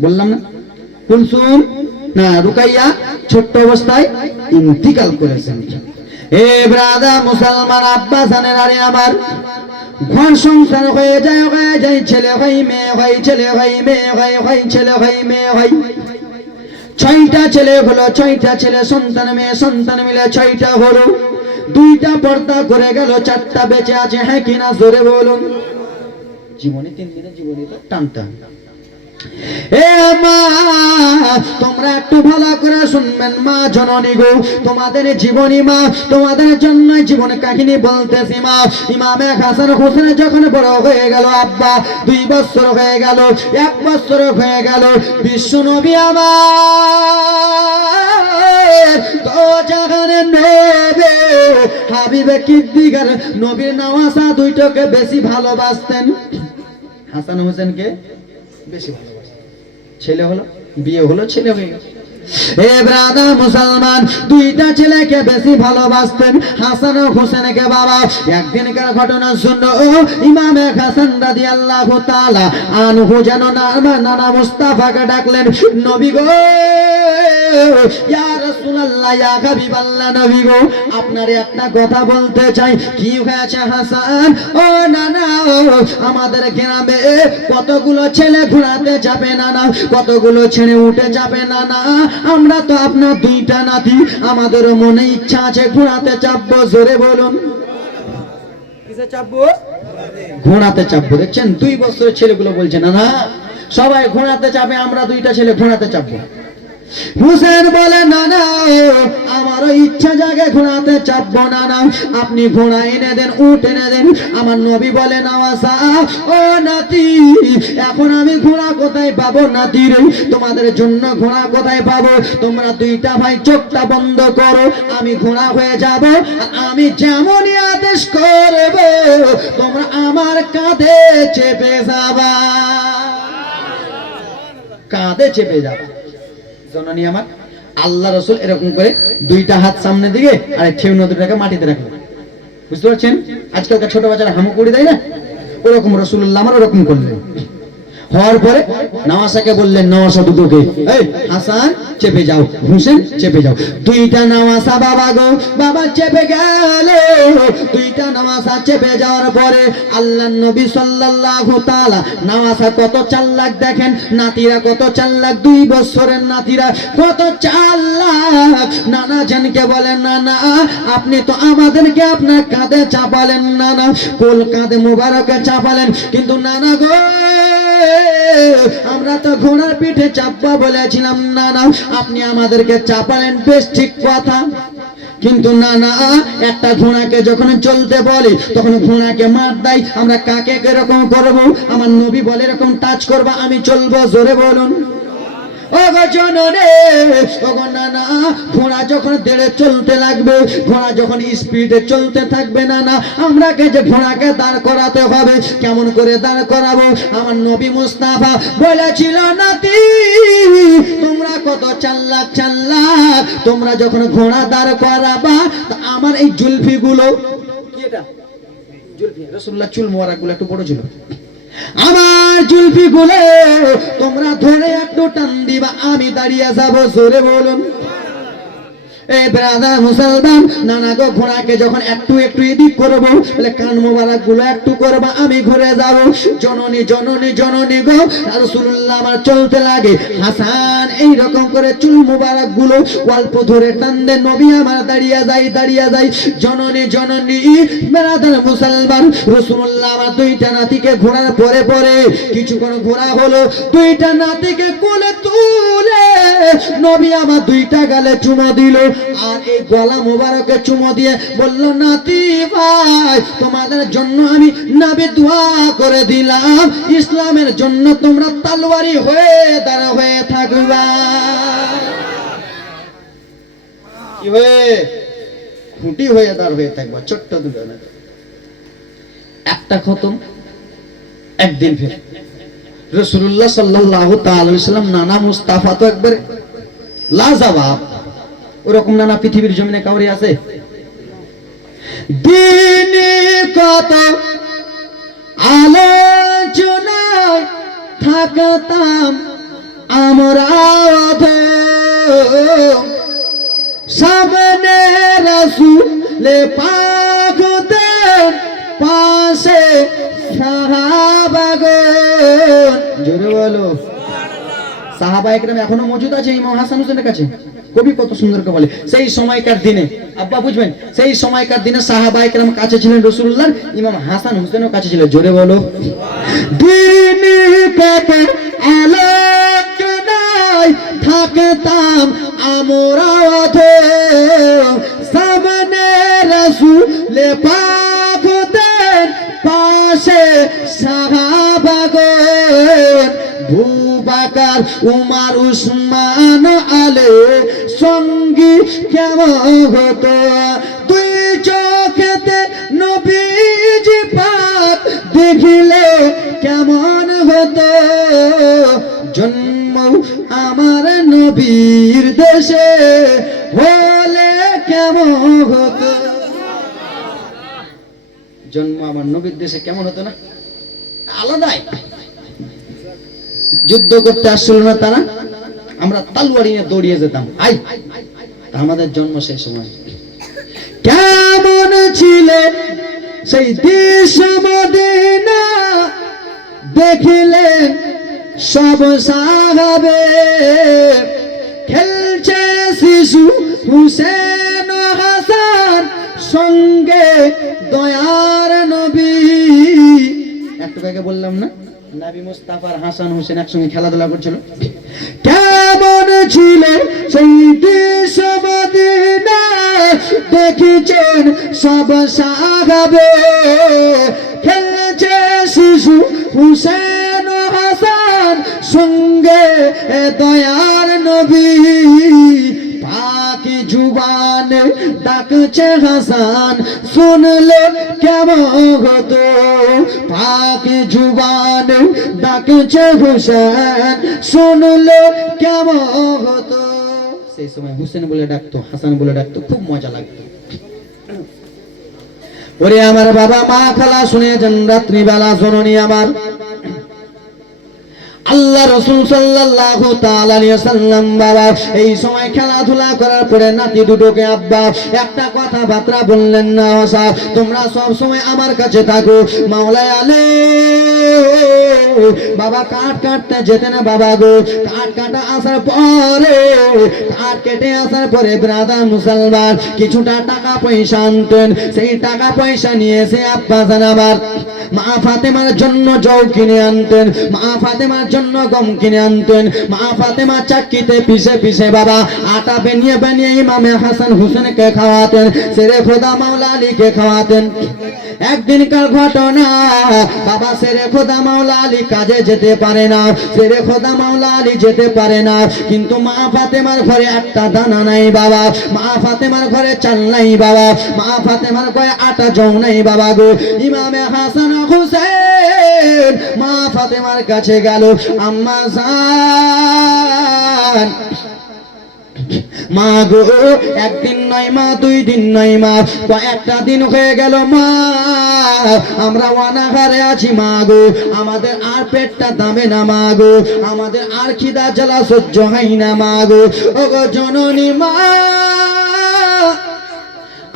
বললাম না কুলসুম না রুকাইয়া ছোট্ট অবস্থায় ইন্তিকাল করেছেন। এ ব্রাদার মুসলমান আব্বা জানেন আরে আমার ঘর সংসার হয়ে যায় ছেলে হয় মেয়ে হয়, ছেলে হয় মেয়ে হয়, ছেলে হয় মেয়ে হয়। 6টা ছেলে হলো, 6টা ছেলে সন্তান মেয়ে সন্তান মিলে 6টা হলো। 2টা পর্দা করে গেল, 4টা বেঁচে আছে, হ্যাঁ কিনা জোরে বলুন। জীবনে 3 দিনের জীবনী তো টানটা। এ মা তোমরা একটু ভালো করে শুনবেন মা জননী গো, তোমাদের জীবনী মা, তোমাদের জন্য জীবন কাহিনী বলতেছি মা। ইমামে হাসান হোসেন যখন বড় হয়ে গেল আব্বা, 2 বছর হয়ে গেল, 1 বছর হয়ে গেল, বিশ্ব নবী আমার তো জাহানের নবী হাবিবে কিদ্দিগার নবীর নওয়াসা দুইটাকে বেশি ভালোবাসতেন। হাসান হোসেনকে বেশি ভালোবাসতেন। ছেলে হলো, বিয়ে হলো, ছেলে হয়ে গেল। এ ব্রাদার মুসলমান 2টা ছেলেকে বেশি ভালোবাসতেন হাসান ও হোসেনকে বাবা। একদিনকার ঘটনা শুনো, ইমামে হাসান রাদিয়াল্লাহু তাআলা আনহু যেন নানা মুস্তাফাকে ডাকলেন, নবী গো ইয়া রাসূলুল্লাহ ইয়া হাবিবাল্লাহ, নবী গো আপনারে একটা কথা বলতে চাই। কি হয়েছে হাসান? ও নানা আমাদের গ্রামে কতগুলো ছেলে ঘোরাতে যাবে নানা, কতগুলো ছেড়ে উঠে যাবে নানা, আমরা তো আপনার 2টা নাতি, আমাদের মনে ইচ্ছা আছে ঘোড়াতে চাপবো। জোরে বলুন কিসে চাপবো? ঘোড়াতে চাপবো। দেখছেন 2 বছরের ছেলেগুলো বলছে না না সবাই ঘোড়াতে চাপে, আমরা 2টা ছেলে ঘোড়াতে চাপবো। হুসেন বলে না না, আমারও ইচ্ছা জাগে ঘোড়াতে চাপবো না না, আপনি ঘোড়া এনে দেন, উট এনে দেন। আমার নবী বলে নওয়াসা, ও নাতি, এখন আমি ঘোড়া কোথায় পাবো নাতি রে, তোমাদের জন্য ঘোড়া কোথায় পাবো? তোমরা দুইটা ভাই চোখটা বন্ধ করো, আমি ঘোড়া হয়ে যাব, আমি যেমনই আদেশ করব তোমরা আমার কাঁধে চেপে যাবা, কাঁধে চেপে যাবা। জননী আমার, আল্লাহ রাসূল এরকম করে দুইটা হাত সামনে দিকে আর ঠেউ নদীটাকে মাটিতে রাখলেন। বুঝতে পারছেন? আজকালকার ছোট বাচ্চারা হামু করে দেয় না, ওরকম রাসূলুল্লাহ আমার ওরকম করলেন। হওয়ার পরে নওয়াসাকে বললেন, নওয়াসা দুটোকে, এই হাসান চেপে যাও, হুসেন চেপে যাও। দুইটা নওয়াসা বাবা গো বাবা চেপে গেল। দুইটা নওয়াসা চেপে যাওয়ার পরে আল্লাহর নবী সাল্লাল্লাহু তাআলা, নওয়াসা কত চালাক দেখেন, নাতিরা কত চালাক, 2 বছরের নাতিরা কত চালাক। নানা জানকে বলেন, না না, আপনি তো আমাদেরকে আপনার কাঁধে চাপালেন, না না, কোল কাঁধে মোবারকে চাপালেন, কিন্তু নানা গো আমরা তো ঘোড়ার পিঠে চাপবা বলেছিলাম, না না, আপনি আমাদেরকে চাপালেন, বেশ ঠিক কথা, কিন্তু না না, একটা ঘোড়াকে যখন চলতে বলে তখন ঘোড়াকে মার দেয়। আমরা কাকে এরকম করবো? আমার নবী বলে এরকম টাচ করবা, আমি চলবো, জোরে বলুন। ঘোড়া যখন দেড়ে চলতে লাগবে, ঘোড়া যখন স্পিডে চলতে থাকবে, না না, আমরাকে যে ঘোড়াকে দাঁড় করাতে হবে, কেমন করে দাঁড় করাবো? আমার নবী মুস্তাফা বলেছিল, নাতি তোমরা কত চালাক চালাক, তোমরা যখন ঘোড়া দাঁড় করাবা আমার এই জুলফি গুলো, কি এটা জুলফি, রাসূলুল্লাহ চুল মোবারক গুলো একটু বড় ছিল, আমার জুলফি গুলো তোমরা ধরে একটু টান দিবা, আমি দাঁড়িয়ে যাবো, জোরে বলুন। এই ব্রাদার মুসলমান, নানা গো ঘোড়াকে যখন একটু একটু এদিক করবো, বলে কান মোবারক গুলো একটু করবা, আমি ঘুরে যাব। জননী জননী জননী গো রাসূলুল্লাহ আমার চলতে লাগে, হাসান এই রকম করে চুল মোবারক গুলো অল্প ধরে টান দেন, নবী আমার দাঁড়িয়ে যাই দাঁড়িয়ে যাই। জননী জননী ব্রাদার মুসলমান, রাসূলুল্লাহ আমার দুইটা নাতিকে ঘোড়ার পরে পরে কিছুক্ষণ ঘোড়া হলো, দুইটা নাতিকে কোলে তুলে নবী আমার দুইটা গালে চুমো দিল, আর এই গলা মোবারকে চুমো দিয়ে বলল, নাতি ভাই তোমাদের জন্য আমি নবী দোয়া করে দিলাম, ইসলামের জন্য তোমরা তলোয়ারি হয়ে দাঁড়া হয়ে থাকবা। কি হয়ে? খুঁটি হয়ে দাঁড় হয়ে থাকবা। ছোট্ট দুটো একটা খতম। একদিন ফের রাসূলুল্লাহ সাল্লাল্লাহু তাআলা আলাইহি ওয়াসাল্লাম, নানা মুস্তাফা তো একবারে লাজবাব, ওরকম নানা পৃথিবীর জমিনে কাউরি আছে? দিনে কত আলোচনায় থাকতাম আমরা, সামনে রাসূল পাক দেন, পাশে সাহাবাগণ, জোরে বলো। সাহাবায়ে কেরাম এখনো মজুদ আছে ইমাম হাসান হোসেনের কাছে। কবি কত সুন্দর করে বলে, সেই সময়কার দিনে, আব্বা বুঝবেন, সেই সময়কার দিনে সাহাবায়ে কেরাম কাছে ছিলেন রাসূলুল্লাহ, ইমাম হাসান হোসেনও কাছে ছিল, জোরে বলো। দিনে কত আলোচনায় থাকতাম আমরা, সামনে রাসূল পাক দেন, পাশে সাহাবাগণ, বুবাকার উমার উসমান আলে সঙ্গী কেমন হতো, দুই চোখেতে নবীজি পাক দেখিলে কেমন হতো, জন্ম আমার নবীর দেশে হলে কেমন হতো, জন্ম আমার নবীর দেশে কেমন হতো না? আলাদাই। যুদ্ধ করতে আসছিল না তারা, আমরা তলোয়ার নিয়ে দৌড়িয়ে যেতাম। আই আমাদের জন্ম সেই সময় কেমন ছিল সেই দেশ মদিনা, দেখিলেন সব সাহাবে, খেলছে শিশু হুসেন হাসান, সঙ্গে দয়ার নবী। একটু আগে বললাম না, নবী মুস্তাফার হাসান হোসেন একসঙ্গে খেলাধুলা করছিল। কেমন কেমন ছিল সেই দেশ মদিনা দেখেছেন সব সাহাবে খেলছে শিশু হুসেন হাসান সঙ্গে দয়ার নবী পাকি জুবান ডাকছে হাসান শুনলে কেমন হতো পাকি জুবান ডাকছে হুসেন শুনলে কেমন হতো সেই সময় হুসেন বলে ডাকতো হাসান বলে ডাকতো খুব মজা লাগতো ওরে আমার বাবা মা খালা শুনে যান রাত্রিবেলা জননী আমার আল্লাহ রাসূল সাল্লাল্লাহু তাআলা আলাইহি সাল্লাম বাবা এই সময় খেলাধুলা করার পরে নাতি দুটোকে আব্বা একটা কথা বার্তা বললেন না আশা তোমরা সব সময় আমার কাছে থাকো মাওলা আলী বাবা কাট কাটতে যেতেন বাবা গো কাট কাটা আসার পরে কাট কেটে আসার পরে ব্রাদার মুসলমান কিছুটা টাকা পয়সা আনতেন সেই টাকা পয়সা নিয়ে এসে আব্বা জান আবার মা ফাতেমার জন্য জল কিনে আনতেন মা ফাতেমার জন্য গম কিনে আনতেন মা ফাতেমা চাক্কিতে পিষে পিষে বাবা আটা বানিয়ে বানিয়ে ইমামে হাসান হুসেনকে খাওয়াতেন শেরে খোদা মাওলা আলীকে খাওয়াতেন একদিনকার ঘটনা বাবা শেরে খোদা মাওলা আলী কাজে যেতে পারে না শেরে খোদা মাওলা আলী যেতে পারে না কিন্তু মা ফাতেমার ঘরে একটা দানা নাই বাবা মা ফাতেমার ঘরে চাল নাই বাবা মা ফাতেমার ঘরে আটা জৌ নাই বাবা গো ইমামে হাসান হুসেন মা ফাতেমার কাছে গেল আম্মা জান মা গো একদিন নয় মা দুই দিন নয় মা কয়েকটা দিন হয়ে গেল মা আমরা অনাহারে আছি মা গো আমাদের আর পেটটা দামে না মা গো আমাদের আর খিদা জ্বালা সহ্য হয় না মা গো ও গো জননী মা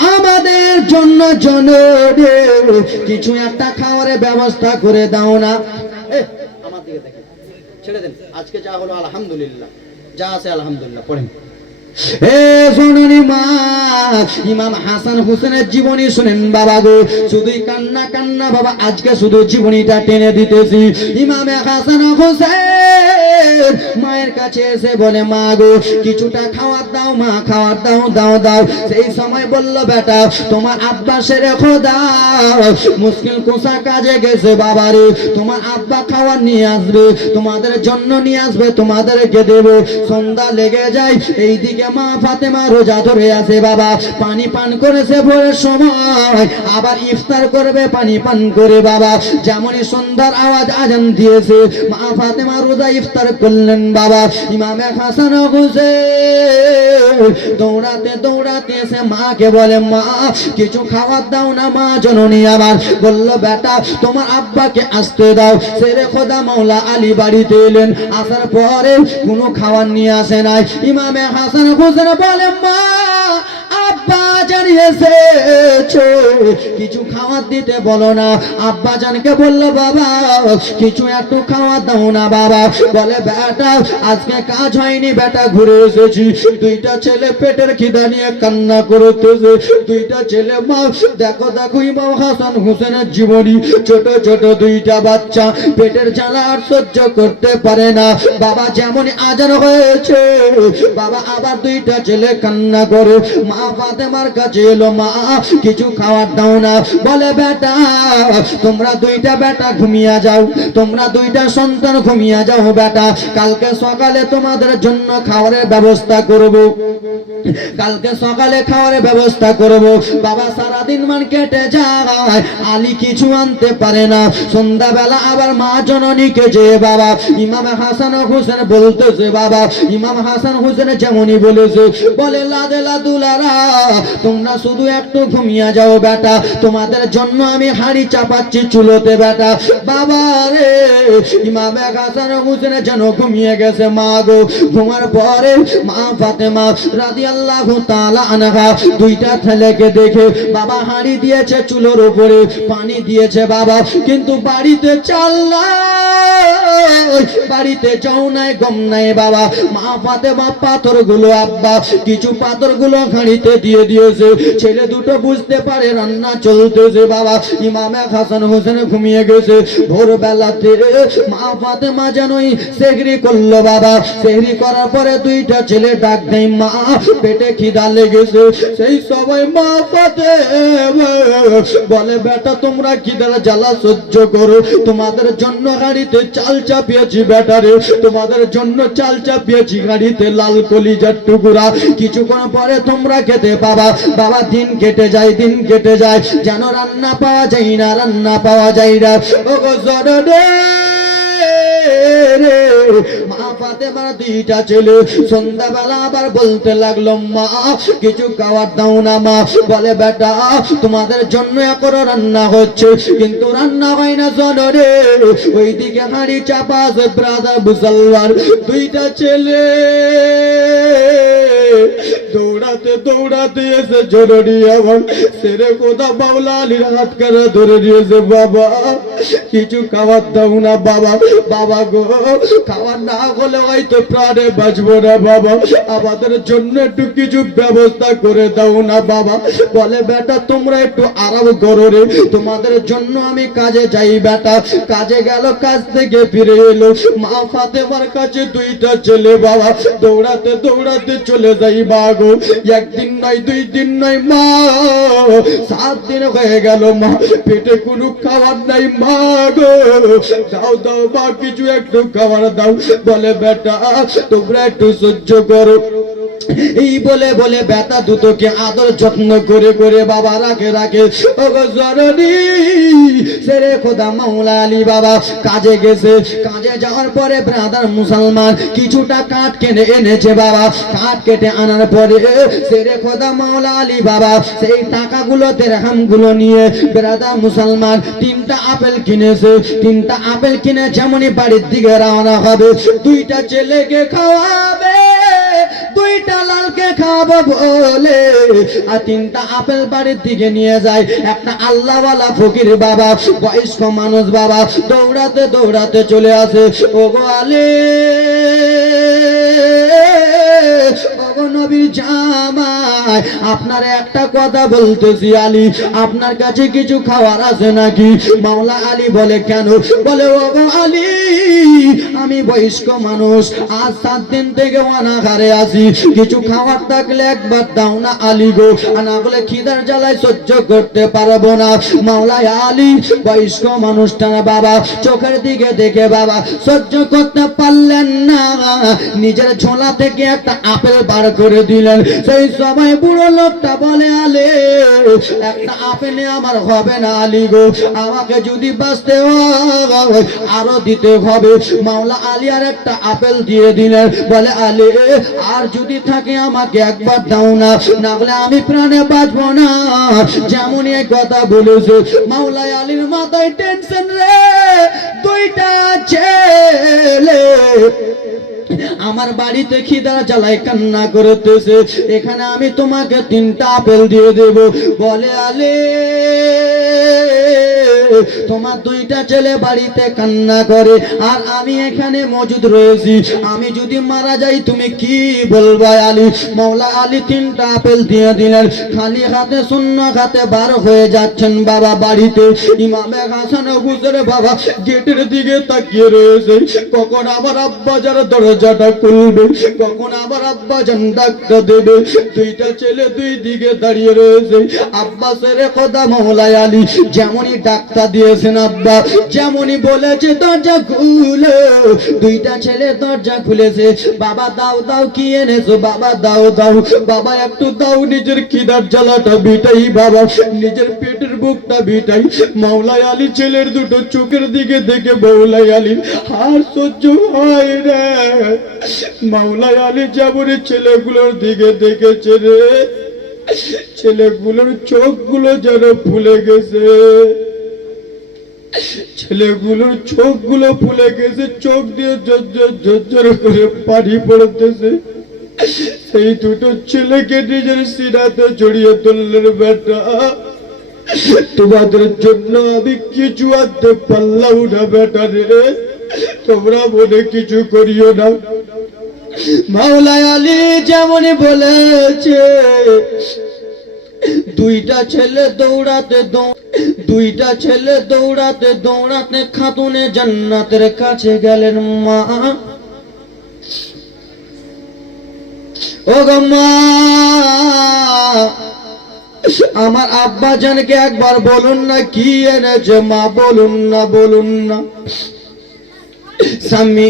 আমাদের জন্য জনরে কিছু একটা খাবারের ব্যবস্থা করে দাও না আমার দিকে দেখে ছেড়ে দেন আজকে যা হলো আলহামদুলিল্লাহ যা আছে আলহামদুলিল্লাহ পড়েন হে জননী মা ইমাম হাসান হুসেনের জীবনী শুনেন বাবা গো শুধুই কান্না কান্না বাবা আজকে শুধু জীবনীটা টেনে দিতেছি ইমামে হাসান হুসেন মায়ের কাছে এসে বলে মা গো কিছুটা খাওয়ার দাও মা খাওয়ার দাও দাও দাও সেই সময় বলল বেটা তোমার আব্বা শেরে খোদা মুশকিল কোসা কাজে গেছে বাবা রে তোমার আব্বা খাবার নিয়ে আসবে তোমাদের জন্য নিয়ে আসবে তোমাদেরকে দেব সন্ধ্যা লেগে যায় এইদিকে মা ফাতেমা রোজা ধরে আছে বাবা পানি পান করেছে ভোরের সময় আবার ইফতার করবে পানি পান করে বাবা যেমনই সন্ধ্যার আওয়াজ আজান দিয়েছে মা ফাতেমা রোজা ইফতার করলেন বাবা ইমামে হাসান হুসেন দৌড়াতে দৌড়াতে এসে মাকে বলে মা কিছু খাবার দাও না মা জননী আমার বলল বেটা তোমার আব্বাকে আসতে দাও শেরে খোদা মাওলা আলী বাড়িতে এলেন আসার পরে কোনো খাবার নিয়ে আসে নাই ইমামে হাসান হুসেন বলে মা আব্বা জানিয়েছে কিছু খাবার দিতে বলো না আব্বা জানকে বললো বাবা কিছু একটু খাওয়া দাও না বাবা বলে বেটা আজকে কাজ হয়নি বেটা ঘুরে এসেছি দুইটা ছেলে পেটের খিদা নিয়ে কান্না করতেছে দুইটা ছেলে মা দেখো দেখো ইমাম হাসান হুসেনের জীবনী ছোট ছোট দুইটা বাচ্চা পেটের জ্বালা আর সহ্য করতে পারে না বাবা যেমন আজান হয়েছে বাবা আবার দুইটা ছেলে কান্না করে মা ফাতেমার কাছে এলো মা কিছু খাওয়ার দাও না বলে বেটা তোমরা দুইটা বেটা ঘুমিয়ে যাও তোমরা দুইটা সন্তান ঘুমিয়ে যাও বেটা কালকে সকালে তোমাদের জন্য খাবারের ব্যবস্থা করব কালকে সকালে খাবারের ব্যবস্থা করব বাবা সারাদিন মান কেটে যায় আলী কিছু আনতে পারে না সন্ধ্যাবেলা আবার মা জননীকে যে বাবা ইমাম হাসান হোসেন বলতেছে বাবা ইমাম হাসান হোসেন যেমনই বলেছে বলে লাদে লাদুলারা তোমরা শুধু একটু ঘুমিয়ে যাও বেটা তোমাদের জন্য আমি হাড়ি চাপাচ্ছি চুলোতে বেটা বাবা রে ইমাম হাসান হোসেন যেন ঘুমিয়ে গেছে মা গো ঘুমার পরে মা ফাতেমা রাদিয়াল্লাহু তাআলা আনহা দুইটা ছেলেকে দেখে বাবা হাড়ি দিয়েছে চুলোর উপরে পানি দিয়েছে বাবা কিন্তু বাড়িতে চাল নাই বাড়িতে চাও নাই গম নাই বাবা মা ফাতেমা পাথরগুলো আব্বা কিছু পাথরগুলো হাঁড়িতে দিয়ে দিয়েছে ছেলে দুটো বুঝতে পারে রান্না চলতেছে বাবা ইমামে হাসান হোসেন ঘুমিয়ে গেছে ভোরবেলাতে মা ফাতেমা জানোই সেহরি করলো বাবা সেহরি করার পরে দুইটা ছেলে ডাক দেয় মা পেটে খিদা লেগেছে সেই সবাই মা ফাতেমা বলে বেটা তোমরা খিদার জ্বালা সহ্য করো তোমাদের জন্য গাড়িতে চাল চাপিয়েছি বেটারে তোমাদের জন্য চাল চাপিয়েছি গাড়িতে লাল কলিজার টুকরা কিছুক্ষণ পরে তোমরা খেতে পাবা বাবা দিন কেটে যায় যেন রান্না পাওয়া যায় না ওগো জনরে মা ফাতেমার দুইটা ছেলে সন্ধ্যাবেলা আবার বলতে লাগলো মা কিছু খাওয়ার দাও না মা বলে বেটা তোমাদের জন্য এখনো রান্না হচ্ছে কিন্তু রান্না হয় না জনরে ওইদিকে হাঁড়ি চাপা আছে ব্রাদার মুসলমান দুইটা ছেলে দৌড়াতে এসে জরুরি আমার সেরে কোথা বাউলা আলীর হাত করে ধরে নিয়েছে বাবা কিছু খাবার দাও না বাবা গো খাবার না হলে হয়তো প্রাণে বাঁচবো না বাবা আমাদের জন্য একটু কিছু ব্যবস্থা করে দাও না বাবা বলে বেটা তোমরা একটু আরাম করো রে তোমাদের জন্য আমি কাজে যাই বেটা কাজে গেল কাজ থেকে ফিরে এলো মা ফাতেমার কাছে দুইটা ছেলে বাবা দৌড়াতে চলে যাই মা গো একদিন নয় দুই দিন নয় মা 7 দিন হয়ে গেল মা পেটে কোনো খাবার নাই মা গো দাও মা কিছু একটু খাবার দাও বলে বেটা তোমরা একটু সহ্য করো এই বলে বেটা দুটোকে আদর যত্ন করে বাবা রাখে ওগো জননী সেরে খোদা মাওলা আলী বাবা কাজে গেছে কাজে যাওয়ার পরে ব্রাদার মুসলমান কিছুটা কাঠ কেটে এনেছে বাবা কাঠ কেটে আনার পরে সেরে খোদা মাওলা আলী বাবা সেই টাকাগুলো দিরহামগুলো নিয়ে ব্রাদার মুসলমান 3টা আপেল কিনেছে 3টা আপেল কিনে যেমনই বাড়ির দিকে রওনা হবে দুইটা ছেলেকে খাওয়াবে দুইটা লালকে খাবো বলে আর 3টা আপেল বাড়ির দিকে নিয়ে যায় একটা আল্লাহওয়ালা ফকির বাবা বয়স্ক মানুষ বাবা দৌড়াতে চলে আসে ওগো আলে ওগো নবীর জামাই আপনার একটা কথা বলতেছি আলী আপনার কাছে কিছু খাওয়ার আছে নাকি মাওলা আলী বলে কেন বলে ওগো আলী আমি বয়স্ক মানুষ আজ 7 দিন থেকে অনাহারে আছি কিছু খাওয়ার থাকলে একবার দাও না আলী গো না বলে খিদার জ্বালায় সহ্য করতে পারবো না মাওলা আলী বয়স্ক মানুষটা না বাবা চোখের দিকে দেখে বাবা সহ্য করতে পারলেন না নিজের ঝোলা থেকে একটা আপেল বার করে দিলেন সেই সময় বুড়ো লোকটা বলে আলে একটা আপেলে আমার হবে না আলী গো আমাকে যদি বাঁচতে হয় আরো দিতে হবে মাওলা আলী আর একটা আপেল দিয়ে দিলেন বলে আলী আর যদি থাকে আমাকে একবার দাও না না বলে আমি প্রাণে বাঁচবো না যেমনই এই কথা বলেছে মাওলা আলীর মাথায় টেনশন রে দুইটা ছেলে আমার বাড়িতে খিদার জ্বালায় কান্না করতেছে এখানে আমি তোমাকে 3টা আপেল দিয়ে দেব বলে আলে তোমার 2টা ছেলে বাড়িতে কান্না করে আর আমি এখানে মজুদ রয়েছি আমি যদি মারা যাই তুমি কি বলবা আলী মাওলা আলী 3টা আপেল দিয়ে দিলেন খালি হাতে শূন্য হাতে বার হয়ে যাচ্ছেন বাবা বাড়িতে ইমামে হাসান হুজুর বাবা গেটের দিকে তাকিয়ে রয়েছে কখন আমার আব্বা যারা দরজাটা খুলবে কখন আমার আব্বা জান ডাকটা দেবে 2টা ছেলে দুই দিকে দাঁড়িয়ে রয়েছে আব্বা সেরে খোদা মাওলা আলী যেমনই ডাকটা দিয়েছেন আব্বা যেমনই বলেছে দরজা খুলে 2টা ছেলে দরজা খুলেছে বাবা দাও কি এনেছো বাবা দাও বাবা একটু দাও নিজের খিদার জ্বালাটা বিটাই বাবা নিজের পেটের বুকটা বিটাই মাওলা আলী ছেলের দুটো চোখের দিকে দেখে মাওলা আলী আর সহ্য হয় রে মাওলা আলী যেমন ছেলেগুলোর দিকে দেখেছে রে ছেলেগুলোর চোখগুলো যেন ফুলে গেছে ছেলেগুলোর চোখগুলো ফুলে গেছে চোখ দিয়ে ঝরঝর করে পানি পড়তেছে সেই দুটো ছেলেকে নিজের সিনাতে জড়িয়ে ধরলেন বেটা তোমাদের জন্য আমি কিছু আনতে পারলাম না বেটা রে তোমরা মনে কিছু করিও না। মাওলা আলী যেমনই বলেছে, দুইটা ছেলে দৌড়াতে দৌড়াতে খাতুনে জান্নাতের কাছে গেলেন। মা, ও গো মা, আমার আব্বা জানকে একবার বলুন না কি এনেছে। মা, বলুন না। স্বামী,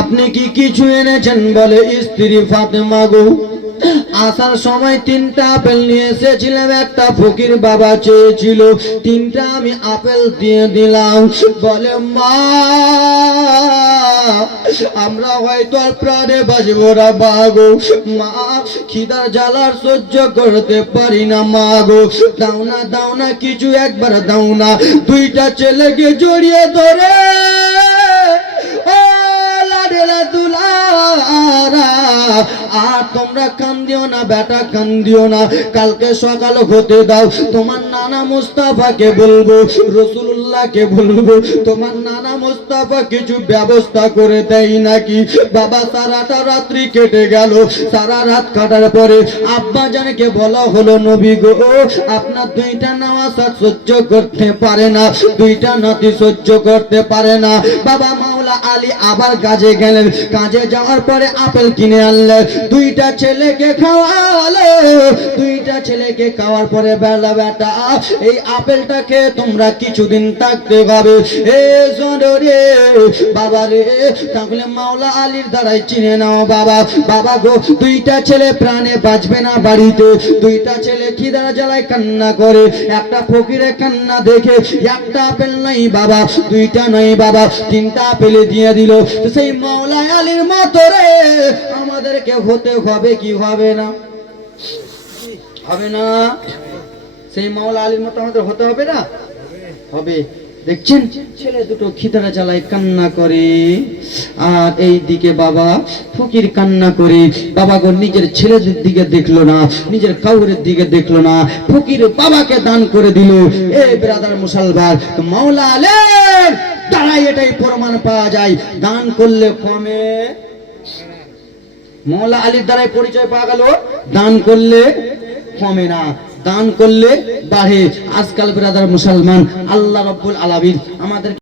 আপনি কি কিছু এনেছেন? বলে, স্ত্রী ফাতেমা গো, আসার সময় 3টা আপেল নিয়ে এসেছিলাম, একটা ফকির বাবা চেয়েছিল, 3টা আমি আপেল দিয়ে দিলাম। বলে, মা, আমরা হয়তো আর প্রাণে বাঁচবো না মা গো। মা, খিদার জ্বালার সহ্য করতে পারি না মা গো, দাও না কিছু, একবার দাও না। 2টা ছেলেকে জড়িয়ে ধরে, ও লাডেলা দুলারা, আর তোমরা কান্দিও না বেটা, কান্দিও না। কালকে সকাল হতে দাও, তোমার নানা মুস্তাফাকে বলবো, রাসূলুল্লাহকে বলবো, তোমার নানা মুস্তাফা কিছু ব্যবস্থা করে দেয় নাকি। বাবা, সারাটা রাত্রি কেটে গেল। সারা রাত কাটার পরে আব্বা জানকে বলা হলো, নবী গো, আপনার 2টা নাওয়াসাত সহ্য করতে পারে না, 2টা নাতি সহ্য করতে পারে না। বাবা মাওলা আলী আবার কাজে গেলেন। কাজে যাওয়ার পরে আপেল কিনে আনলেন, 2টা ছেলেকে খাওয়ালো। 2টা ছেলেকে খাওয়ার পরে বেলা বেটা, এই আপেলটা খেয়ে তোমরা কিছুদিন থাকতে হবে। এ জনরে বাবা রে, তাহলে মাওলা আলীর দ্বারাই চিনে নাও বাবা। বাবা গো, 2টা ছেলে প্রাণে বাঁচবে না বাড়িতে। 2টা ছেলে খিদার জ্বালায় কান্না করে। একটা ফকিরের কান্না দেখে একটা আপেল নাই বাবা, 2টা নাই বাবা, 3টা আপেল দিয়ে দিল। তো সেই মাওলা আলীর মতো রে আমাদেরকে হতে হবে কি হবে না? হবে না? সেই মাওলা আলীর মতো আমাদের হতে হবে না? হবে। দেখছেন, ছেলে দুটো খিদারা জ্বালায় কান্না করে, আর এই দিকে বাবা ফকির কান্না করে। বাবা গো নিজের ছেলেদের দিকে দেখলো না, নিজের কাউরের দিকে দেখলো না, ফকির বাবাকে দান করে দিল। এই ব্রাদার মুসলমান, মাওলা আলীর দ্বারাই এটাই প্রমাণ পাওয়া যায়, দান করলে কমে। মাওলা আলীর দ্বারাই পরিচয় পাওয়া গেল, দান করলে কমে না, দান করলে বাড়ে। আজকাল ব্রাদার মুসলমান, আল্লাহ রাব্বুল আলামিন আমাদের